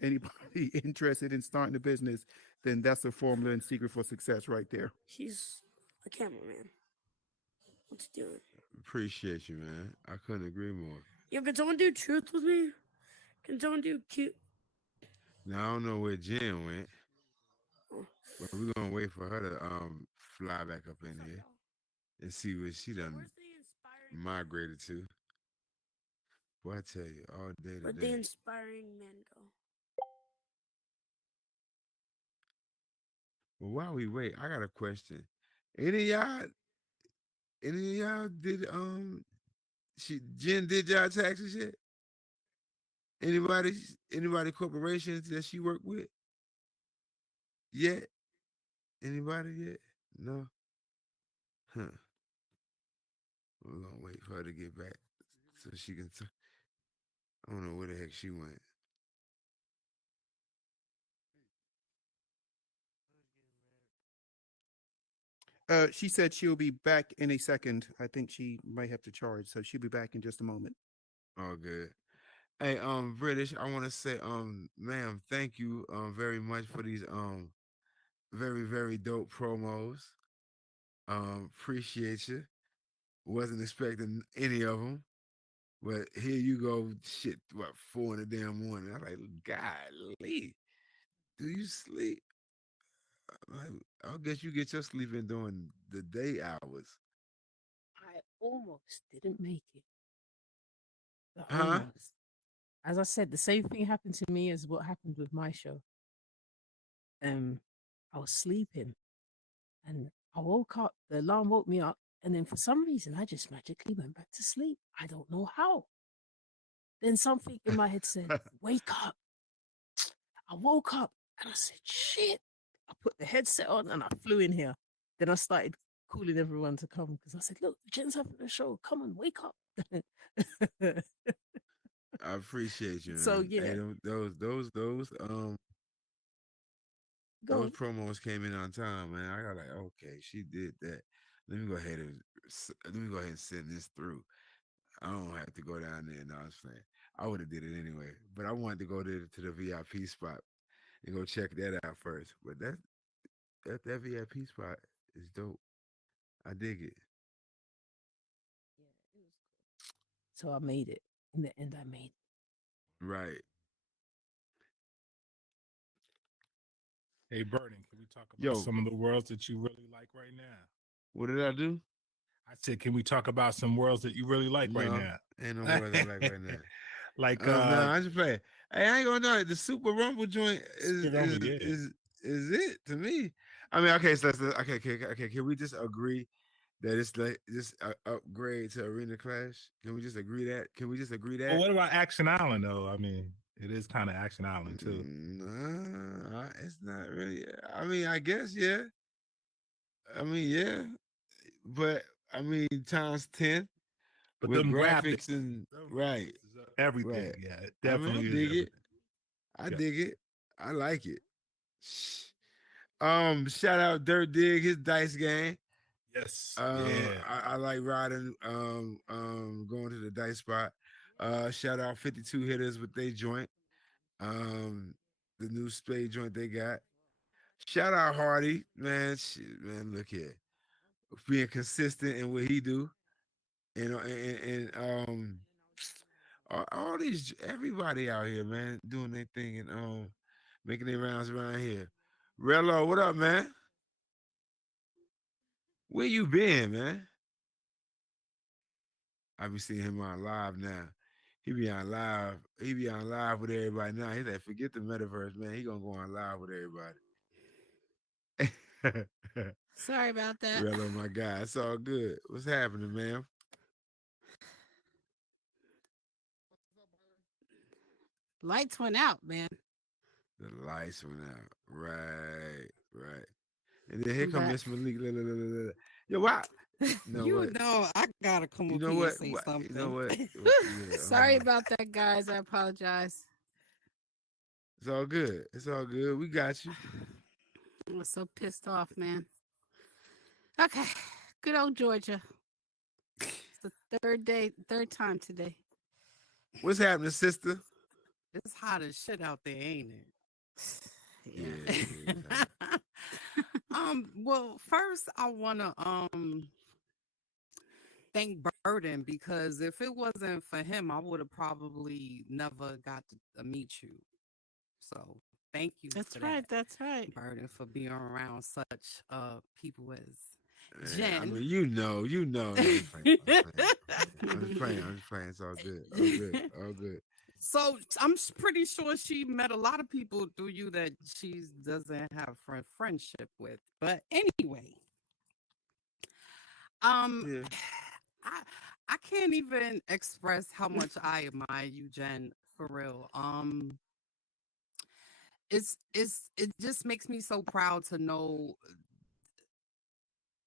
anybody interested in starting a business, then that's the formula and secret for success right there. He's a cameraman. What's he doing? Appreciate you, man. I couldn't agree more. Yo, can someone do truth with me? Can someone do cute? Now I don't know where Jen went, Oh. but we're gonna wait for her to fly back up in here and see what she done migrated to. Boy, I tell you, all day Where'd the today. inspiring man go? Well, while we wait, I got a question. Any of y'all, any of y'all did Jen did y'all taxes yet? Anybody corporations that she worked with yet? Anybody yet? No. Huh. We're gonna wait for her to get back so she can. I don't know where the heck she went. She said she'll be back in a second. I think she might have to charge, so she'll be back in just a moment. Oh, good. Hey, British, I want to say, ma'am, thank you, very much for these, very, very dope promos. Appreciate you. Wasn't expecting any of them, but here you go. Shit, what 4 in the damn morning? I'm like, golly, do you sleep? Like, I guess you get your sleep in during the day hours, I almost didn't make it. But huh? almost. As I said, the same thing happened to me as what happened with my show. Um, I was sleeping and I woke up, the alarm woke me up, and then for some reason I just magically went back to sleep. I don't know how. Then something in my head said, wake up. I woke up and I said, shit. I put the headset on and I flew in here. Then I started calling everyone to come because I said, look, Jen's having a show. Come on, wake up. I appreciate you, So man. Hey, yeah, go those on. promos came in on time, man. I got like, okay, she did that. Let me go ahead and send this through. I don't have to go down there. No, I was saying I would have did it anyway, but I wanted to go to the VIP spot and go check that out first. But that VIP spot is dope. I dig it. So I made it. In the end, I made it. Right. Hey, Burden, can we talk about Yo, some of the worlds that you really like right now? what did I do? I said, can we talk about some worlds that you really like right No, now? ain't no word I like right now. Like No, I just play. Hey, I ain't gonna know it. The Super Rumble joint Super Rumble, yeah. is it to me. I mean, okay, so okay. Can we just agree that it's like just upgrade to Arena Clash? Can we just agree that? Can we just agree Well, that? what about Action Island though? I mean, it is kind of Action Island too. Nah, it's not really. I mean, I guess yeah. I mean, yeah, but I mean times 10 But with them graphics and them right, graphics is everything. right. Yeah, it I mean, I definitely is dig it. everything. I Yeah. dig it. I like it. Shout out Dirt Dig, his dice game. Yes. Yeah. I like riding, going to the dice spot. Shout out 52 hitters with they joint. Um, the new spade joint they got. Shout out Hardy, man. Shit, man, look here, being consistent in what he do, and all these everybody out here, man, doing their thing and making their rounds around here. Rello, what up, man? Where you been, man? I be seeing him on live now. He be on live. He be on live with everybody now. He's like, forget the metaverse, man. He gonna go on live with everybody. Sorry about that. Rello, my guy. It's all good. What's happening, man? Lights went out, man. The lights went out. Right, right. And then here I'm come back. Miss Malik. Yo, why? You know You what? know, I gotta come You up know here and what? say You know something. what? Yeah. Sorry about that, guys. I apologize. It's all good. It's all good. We got you. I was so pissed off, man. Okay, good old Georgia. It's the third time today. What's happening, sister? It's hot as shit out there, ain't it? Yeah, Yeah. it is hot. Well, first I wanna thank Burden because if it wasn't for him, I would have probably never got to meet you. So thank you That's for right. that, That's right. Burden, for being around such people as I Jen. mean, you know. No, I'm just playing. I'm just playing. I'm just playing. I'm just playing. It's all good. All good. All good. So I'm pretty sure she met a lot of people through you that she doesn't have friendship with. But anyway, um, Yeah. I I can't even express how much I admire you, Jen. For real. It just makes me so proud to know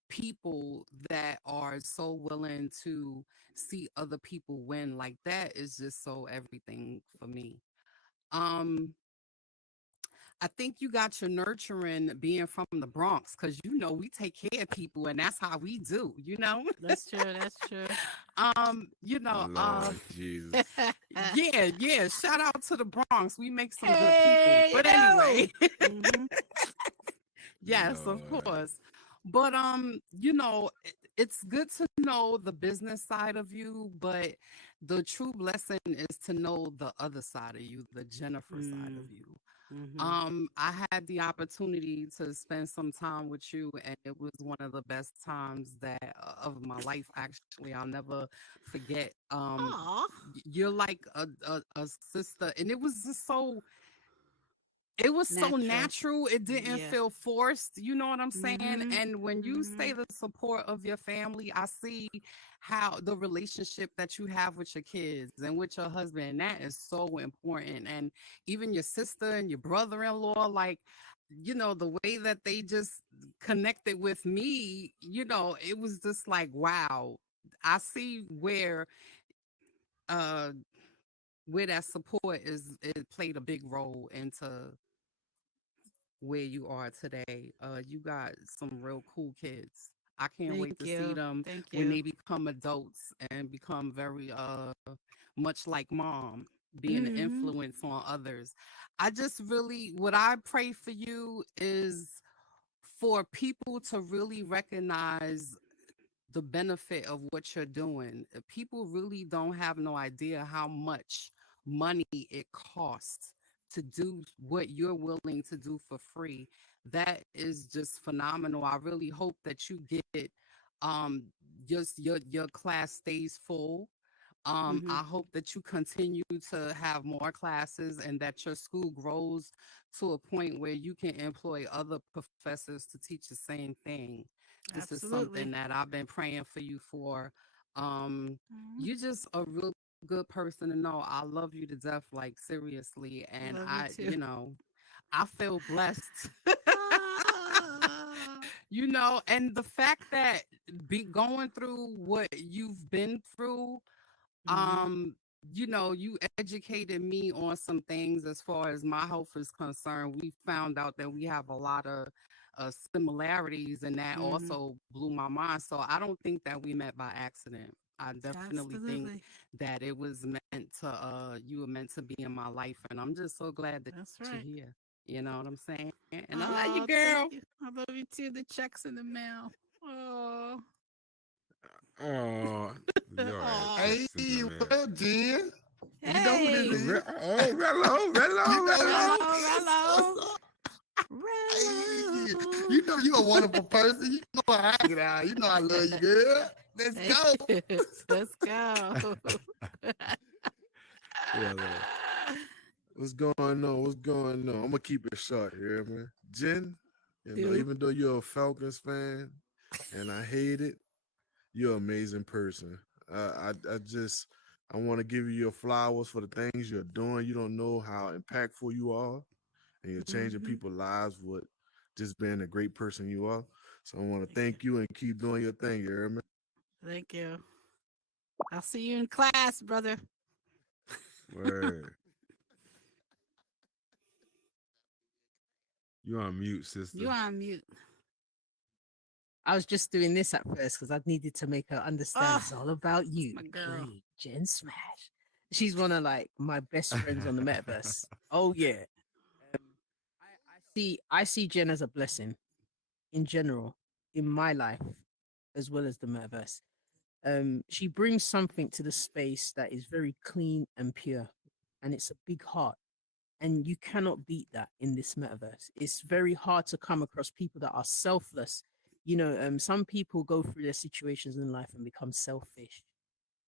people that are so willing to see other people win. Like that is just so everything for me. Um, I think you got your nurturing being from the Bronx because we take care of people and that's how we do. That's true. That's true. um, you know, uh Lord Jesus. yeah. Shout out to the Bronx. We make some good people. Hey, But anyway, Mhm. yes, of Lord. course. But it's good to know the business side of you, but the true blessing is to know the other side of you, the Jennifer side of you. Mhm. I had the opportunity to spend some time with you, and it was one of the best times that of my life. Actually, I'll never forget. Aw. You're like a sister, and it was so Natural. natural. It didn't Yeah. feel forced. You know what I'm saying? Mhm. And when you say Mhm. the support of your family, I see how the relationship that you have with your kids and with your husband, and that is so important. And even your sister and your brother-in-law, like the way that they just connected with me, it was just like, wow, I see uh where that support it played a big role into where you are today. You got some real cool kids. I can't wait Thank to see you. them Thank when you. they become adults and become very much like mom, being an Mm-hmm. influence on others. I just really what I pray for you is for people to really recognize the benefit of what you're doing. People really don't have no idea how much money it costs to do what you're willing to do for free. That is just phenomenal. I really hope that you get um just your class stays full. Mm-hmm. I hope that you continue to have more classes and that your school grows to a point where you can employ other professors to teach the same thing. This is Absolutely. something that I've been praying for you for. Mhm. You're just a real good person to know. I love you to death, like seriously. And Love you too. I feel blessed. Ah. And the fact that be going through what you've been through, Mhm. um you educated me on some things as far as my health is concerned. We found out that we have a lot of similarities, and that Mhm. also blew my mind. So I don't think that we met by accident. I definitely think Absolutely. that it was meant to you were meant to be in my life, and I'm just so glad that That's you're right. here. You know what I'm saying? And I love you, Oh, thank girl. you. I love you too. The check's in the mail. Oh. Oh, your ass Oh. Hey, texting some ass. well, Jen, you know who this Hey. is? Oh, Rello, You Rello, know who this Rello. Rello, is? Rello. What's up? Hey, Rello. you know you a wonderful person. You know I get out. You know I love you, girl. Let's Hey. go. Let's go. Rello. What's going on? What's going on? I'm gonna keep it short here, man. Jen, You. even though you're a Falcons fan and I hate it, you're an amazing person. I want to give you your flowers for the things you're doing. You don't know how impactful you are, and you're changing Mhm. people's lives with just being a great person you are. So I want to thank you and keep doing your thing. You hear me? Thank you. I'll see you in class, brother. Word. You on mute, sister. You on mute. I was just doing this at first because I needed to make her understand Oh, it's all about you, my girl. Queen JenSmash. She's one of like my best friends on the metaverse. Oh yeah. I see Jen as a blessing in general in my life as well as the metaverse. She brings something to the space that is very clean and pure, and it's a big heart. And you cannot beat that in this metaverse. It's very hard to come across people that are selfless. Some people go through their situations in life and become selfish.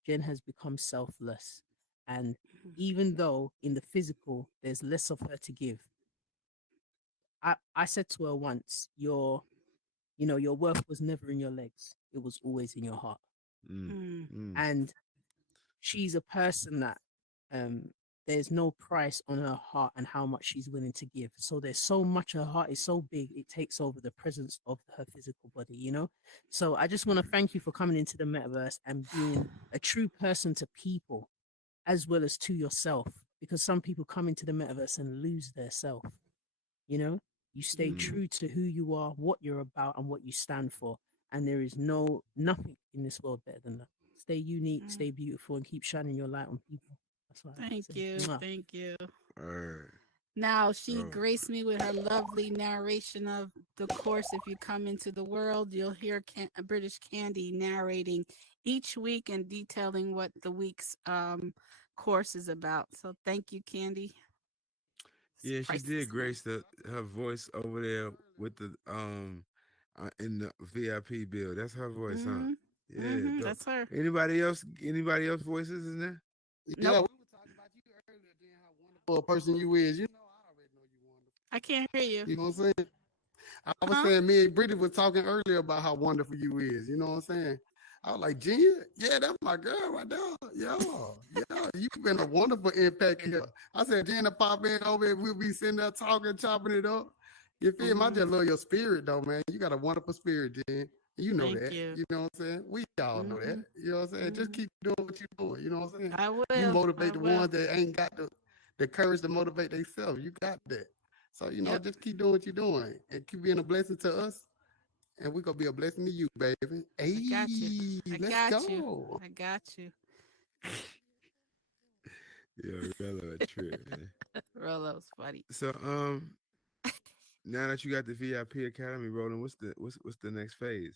Jen has become selfless. And even though in the physical there's less of her to give, I said to her once, your worth was never in your legs. It was always in your heart. Mm, Mm. mm, And she's a person that um there's no price on her heart and how much she's willing to give. So there's so much, her heart is so big, it takes over the presence of her physical body. So I just want to thank you for coming into the metaverse and being a true person to people as well as to yourself, because some people come into the metaverse and lose their self. you know you stay mm. Mhm. true to who you are, what you're about, and what you stand for, and there is nothing in this world better than that. Stay unique, Mm. stay beautiful, and keep shining your light on people. That's what I have to Thank say. you. Mwah. Thank you. Word. Now she Oh, graced me with her lovely narration of the course. If you come into the world, you'll hear British Candy narrating each week and detailing what the week's course is about. So thank you, Candy. It's yeah, she priceless, did man. grace her voice over there with the in the VIP bill. That's her voice, huh? Mhm. Yeah, Mhm. dope. That's her. Anybody else voices in there? Yeah, we Nope. were talking about you earlier, Jen, how wonderful a person you is. You know, I already know you wonderful. I can't hear you. You know what I'm saying? I was Huh? saying, me and Brittany was talking earlier about how wonderful you is. You know what I'm saying? I was like, Jen, yeah, that's my girl right there. Yeah, yeah, you've been a wonderful impact here. I said, Jen, to pop in over here, we'll be sitting there talking, chopping it up. You feel me? I Mm-hmm. just love your spirit, though, man. You got a wonderful spirit, Jen. You know Thank that. you. You know what I'm saying? We all know Mm-hmm. that. You know what I'm saying? Just Mm-hmm. keep doing what you're doing. You know what I'm saying? I You will. I motivate the will. ones that ain't got the courage to motivate themselves. You got that. So, Yep. just keep doing what you're doing and keep being a blessing to us. And we're going to be a blessing to you, baby. I got you. Hey, I let's got you. go. I got you. Yeah, Rella a trip, man. Rolo's funny. So now that you got the VIP Academy rolling, what's the next phase?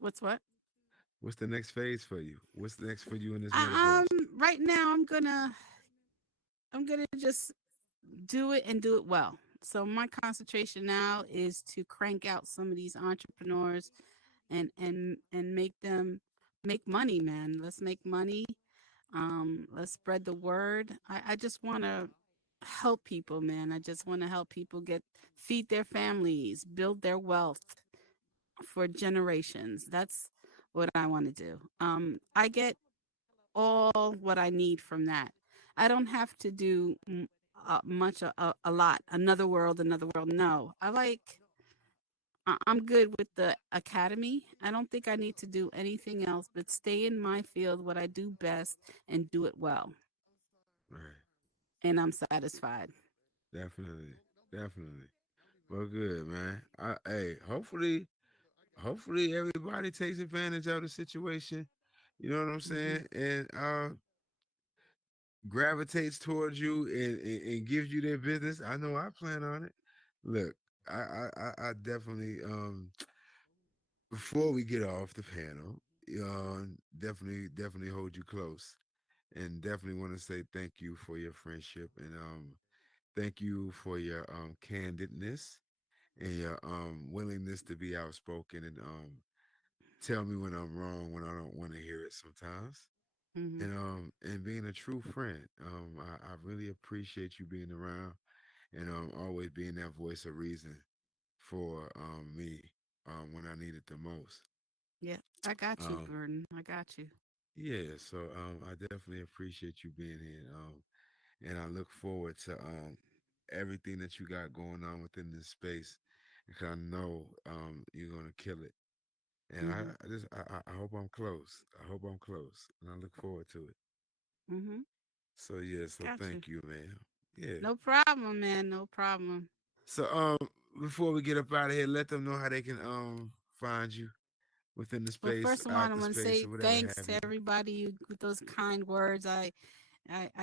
What's what? What's the next phase for you? What's the next for you in this metaverse? Right now I'm gonna just do it and do it well. So my concentration now is to crank out some of these entrepreneurs and make them make money, man. Let's make money. Let's spread the word. I just want to help people, man. I just want to help people feed their families, build their wealth for generations. That's what I want to do. I get all what I need from that. I don't have to do much, a lot. Another world, another world. No, I'm good with the academy. I don't think I need to do anything else but stay in my field, what I do best, and do it well. Right. And I'm satisfied. Definitely. Definitely. Well, good, man. Hopefully everybody takes advantage of the situation. You know what I'm Hmm. saying? And gravitates towards you and gives you their business. I know I plan on it. Look, I definitely before we get off the panel, definitely hold you close and definitely want to say thank you for your friendship and thank you for your candidness and your willingness to be outspoken and tell me when I'm wrong when I don't want to hear it sometimes. Hmm. And being a true friend. I really appreciate you being around and always being that voice of reason for me when I need it the most. Yeah, I got you, Um, Burden. I got you. yeah, so I definitely appreciate you being here. And I look forward to everything that you got going on within this space because I know you're gonna kill it. And Hmm. I hope I'm close. I hope I'm close, and I look forward to it. Hmm. So yeah, so Got you. thank you, man. Yeah. No problem, man. No problem. So before we get up out of here, let them know how they can find you within the Well, space, first of all, I out the want to space, say or whatever thanks have to you. everybody with those kind words. I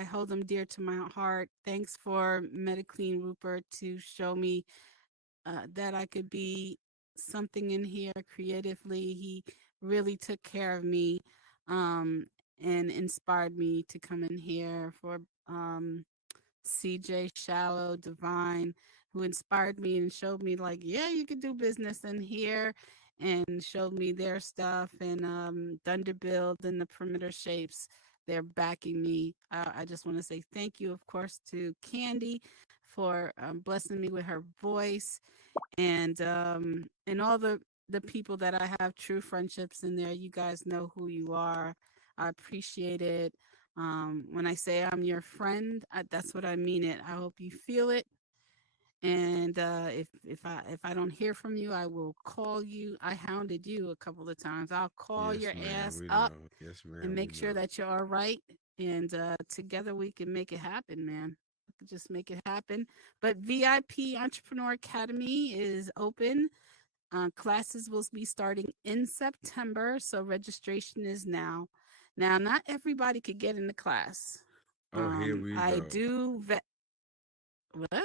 hold them dear to my heart. Thanks for Mediclean Rupert to show me that I could be something in here creatively. He really took care of me um, and inspired me to come in here for CJ Shallow Divine, who inspired me and showed me like, yeah, you could do business in here, and showed me their stuff and Thunderbuild and the Perimeter Shapes. They're backing me. I just want to say thank you, of course, to Candy for blessing me with her voice and all the people that I have true friendships in there. You guys know who you are. I appreciate it. When I say I'm your friend, that's what I mean. It. I hope you feel it. And if I don't hear from you, I will call you. I hounded you a couple of times. I'll call Yes, your ma'am. ass We up know. Yes, and ma'am. We make sure know. that you're all right. And together we can make it happen, man. We can just make it happen. But VIP Entrepreneur Academy is open. Classes will be starting in September, so registration is now. Now, not everybody could get in the class. Oh, here we I go. do vet. What?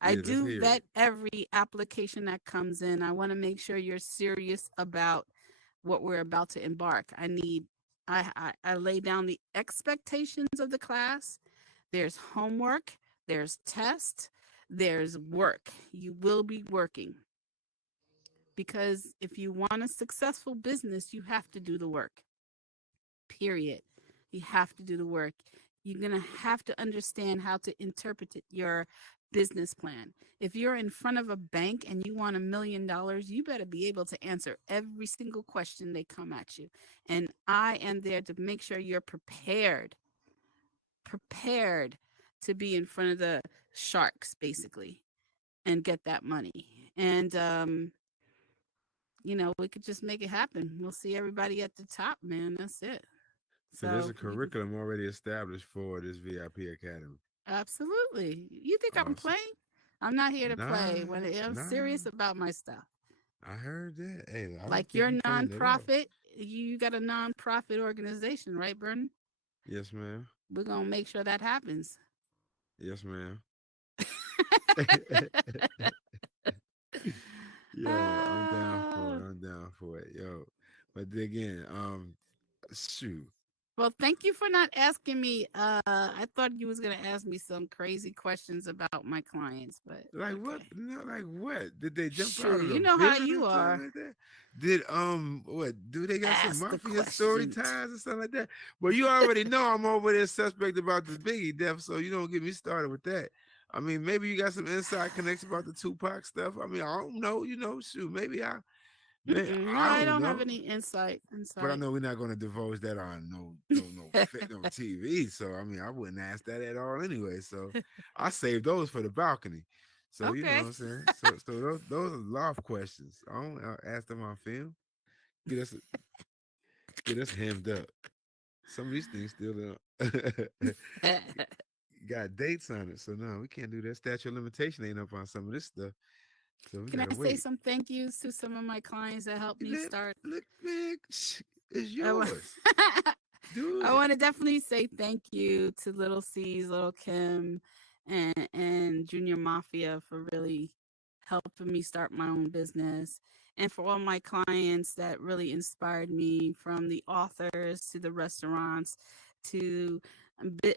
I Yeah, let's do hear it. vet every application that comes in. I want to make sure you're serious about what we're about to embark. I lay down the expectations of the class. There's homework, there's test, there's work. You will be working because if you want a successful business, you have to do the work. Period. You have to do the work. You're going to have to understand how to interpret your business plan. If you're in front of a bank and you want $1 million, you better be able to answer every single question they come at you. And I am there to make sure you're prepared to be in front of the sharks, basically. and get that money. And we could just make it happen. We'll see everybody at the top, man. That's it. So there's a So curriculum already established for this VIP Academy. absolutely. You think I'm Awesome. playing? I'm not here to play. Nah, When I'm nah. serious about my stuff. I heard that. Hey, I don't Like think your you playing at all. nonprofit, you got a nonprofit organization, right, Burton? Yes, ma'am. We're gonna make sure that happens. Yes, ma'am. Yo, I'm down for Ah, it. I'm down for it. Yo. But then again, shoot. well, thank you for not asking me. I thought you was gonna ask me some crazy questions about my clients, but Like what? okay. No, like what? Did they jump out Shoot, of you the know how building you or something are. like that? Did what? Do they got some Ask the mafia story questions. ties or something like that? Well, you already know I'm over there suspect about the Biggie death, so you don't get me started with that. I mean, maybe you got some inside connection about the Tupac stuff. I mean, I don't know. Shoot, maybe No, I I don't don't have know. any insight. But I Insight. know we're not going to divulge that on no TV. So I mean, I wouldn't ask that at all anyway. So I saved those for the balcony. So you know what Okay. I'm saying. So those are love questions. I don't ask them on film. Get us get us hemmed up. Some of these things still got dates on it. So no, we can't do that. Statute of limitation ain't up on some of this stuff. So we Can gotta I say wait. some thank yous to some of my clients that helped me start? Look, man, it's I wa- yours. Do I it. want to definitely say thank you to Little C's, Little Kim, and Junior Mafia for really helping me start my own business. And for all my clients that really inspired me, from the authors to the restaurants to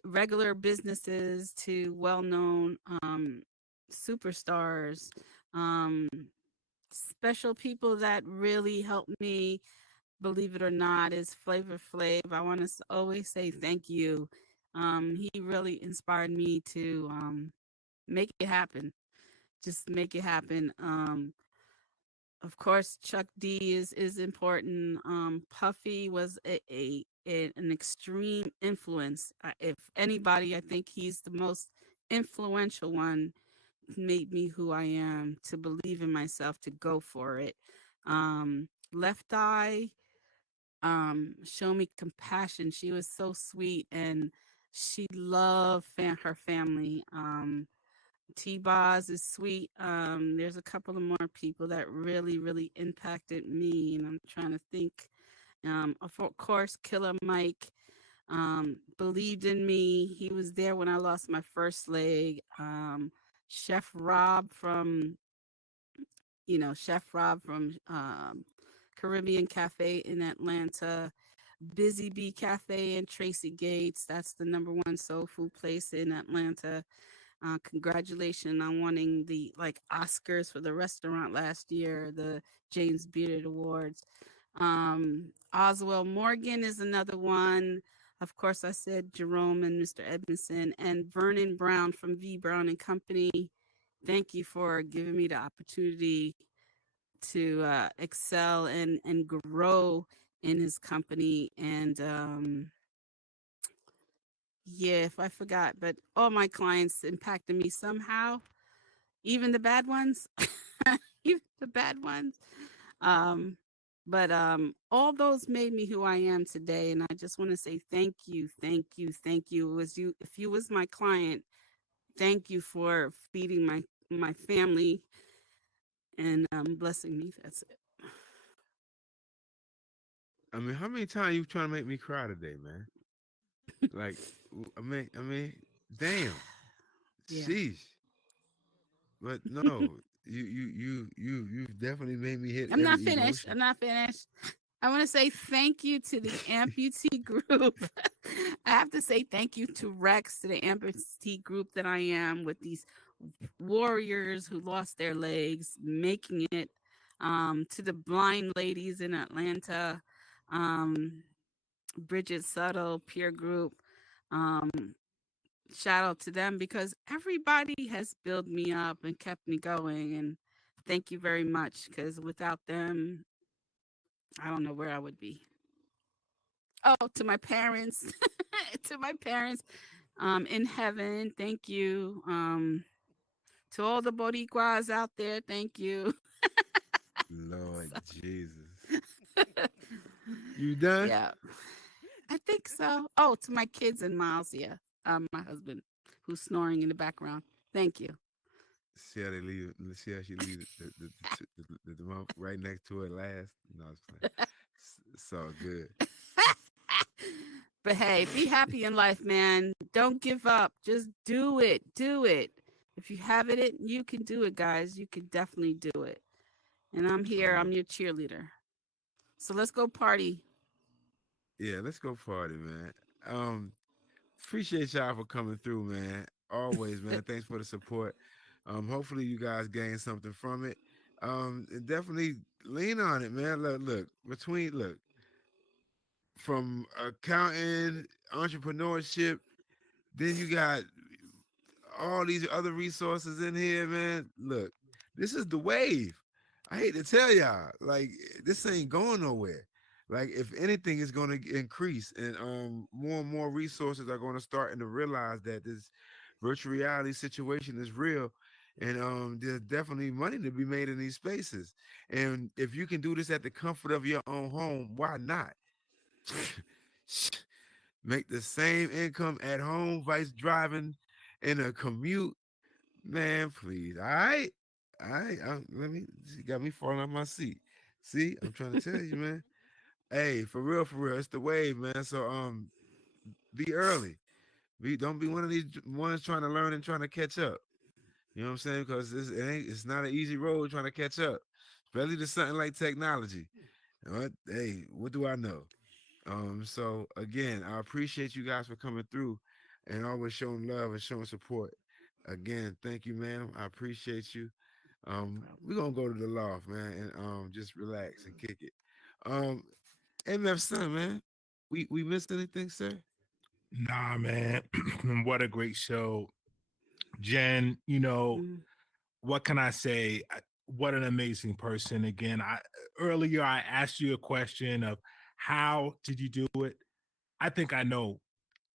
regular businesses to well known superstars, um, special people that really helped me, believe it or not, is Flavor Flav. I want to always say thank you. He really inspired me to make it happen. Just make it happen. Of course, Chuck D is important. Puffy was an extreme influence. If anybody, I think he's the most influential one. Made me who I am, to believe in myself, to go for it. Left Eye, show me compassion. She was so sweet and she loved her family. T-Boz is sweet. There's a couple of more people that really, really impacted me, and I'm trying to think. Of course, Killer Mike believed in me. He was there when I lost my first leg. Chef Rob from, Chef Rob from Caribbean Cafe in Atlanta. Busy Bee Cafe and Tracy Gates. That's the number one soul food place in Atlanta. Congratulations on winning the Oscars for the restaurant last year, the James Beard Awards. Oswell Morgan is another one. Of course, I said Jerome and Mr. Edmondson, and Vernon Brown from V Brown and Company. Thank you for giving me the opportunity to excel and grow in his company. And yeah, if I forgot, but all my clients impacted me somehow, even the bad ones, even the bad ones. Um, but all those made me who I am today, and I just want to say thank you, thank you, thank you. It was you. If you was my client, thank you for feeding my family and blessing me. That's it. I mean, how many times you trying to make me cry today, man? Like, I mean, damn, Yeah. sheesh. But no, you've definitely made me hit I'm not every finished. emotion. I'm not finished. I want to say thank you to the amputee group. I have to say thank you to Rex, to the amputee group that I am, with these warriors who lost their legs, making it. To the blind ladies in Atlanta, um, Bridget Subtle, peer group. Um, Shout out to them, because everybody has built me up and kept me going. And thank you very much, because without them, I don't know where I would be. Oh, to my parents, to my parents in heaven, thank you. To all the Boricuas out there, thank you. Lord Jesus. You done? Yeah, I think so. Oh, to my kids and Miles, yeah. My husband who's snoring in the background. Thank you. See how they leave. See how she leave the mouth right next to her last. No, I was playing. It's all good. But hey, be happy in life, man. Don't give up. Just do it. Do it. If you have it, you can do it, guys. You can definitely do it. And I'm here. I'm your cheerleader. So let's go party. Yeah, let's go party, man. Um, Appreciate y'all for coming through, man. Always, man. Thanks for the support. Hopefully you guys gain something from it. And definitely lean on it, man. Look, from accounting, entrepreneurship, then you got all these other resources in here, man. Look, this is the wave. I hate to tell y'all, like this ain't going nowhere. Like if anything is going to increase, and more and more resources are going to start to realize that this virtual reality situation is real, and there's definitely money to be made in these spaces. And if you can do this at the comfort of your own home, why not? Make the same income at home, vice driving in a commute. Man, please. All right. All right. Let me, you got me falling off my seat. See, I'm trying to tell you, man. Hey, for real, for real. It's the wave, man. So be early. Don't be one of these ones trying to learn and trying to catch up. You know what I'm saying? Because it's not an easy road trying to catch up. Especially to something like technology. Hey, what do I know? So again, I appreciate you guys for coming through and always showing love and showing support. Again, thank you, ma'am. I appreciate you. We're gonna go to the loft, man, and just relax and kick it. Um, MF son, man. We missed anything, sir? Nah, man. What a great show. Jen, Mm. what can I say? What an amazing person. Again, earlier I asked you a question of how did you do it? I think I know.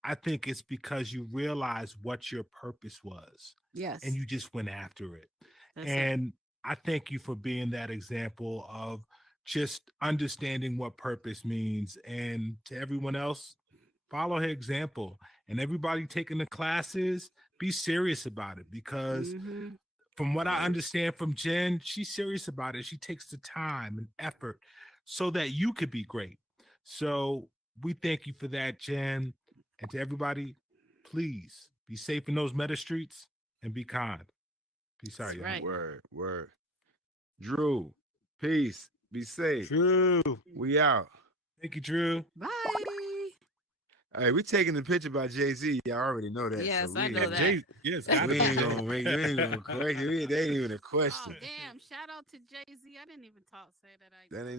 I think it's because you realized what your purpose was and Yes, you just went after it. that's it. And I thank you for being that example of just understanding what purpose means. And to everyone else, follow her example. And everybody taking the classes, be serious about it because Mm-hmm. from what I Word. understand from Jen, she's serious about it. She takes the time and effort so that you could be great. So we thank you for that, Jen. And to everybody, please be safe in those meta streets and be kind. Peace out, That's y'all. right. Word, word. Drew, peace. Be safe. Drew. We out. Thank you, Drew. Bye. Hey, we taking the picture by Jay-Z. Y'all already know that. So Yes, we I ain't know gonna that. Jay, yes, got to we be ain't Jay. gonna make we ain't gonna correct it. That ain't even a Oh, question. damn. Shout out to Jay Z. I didn't even say that I That ain't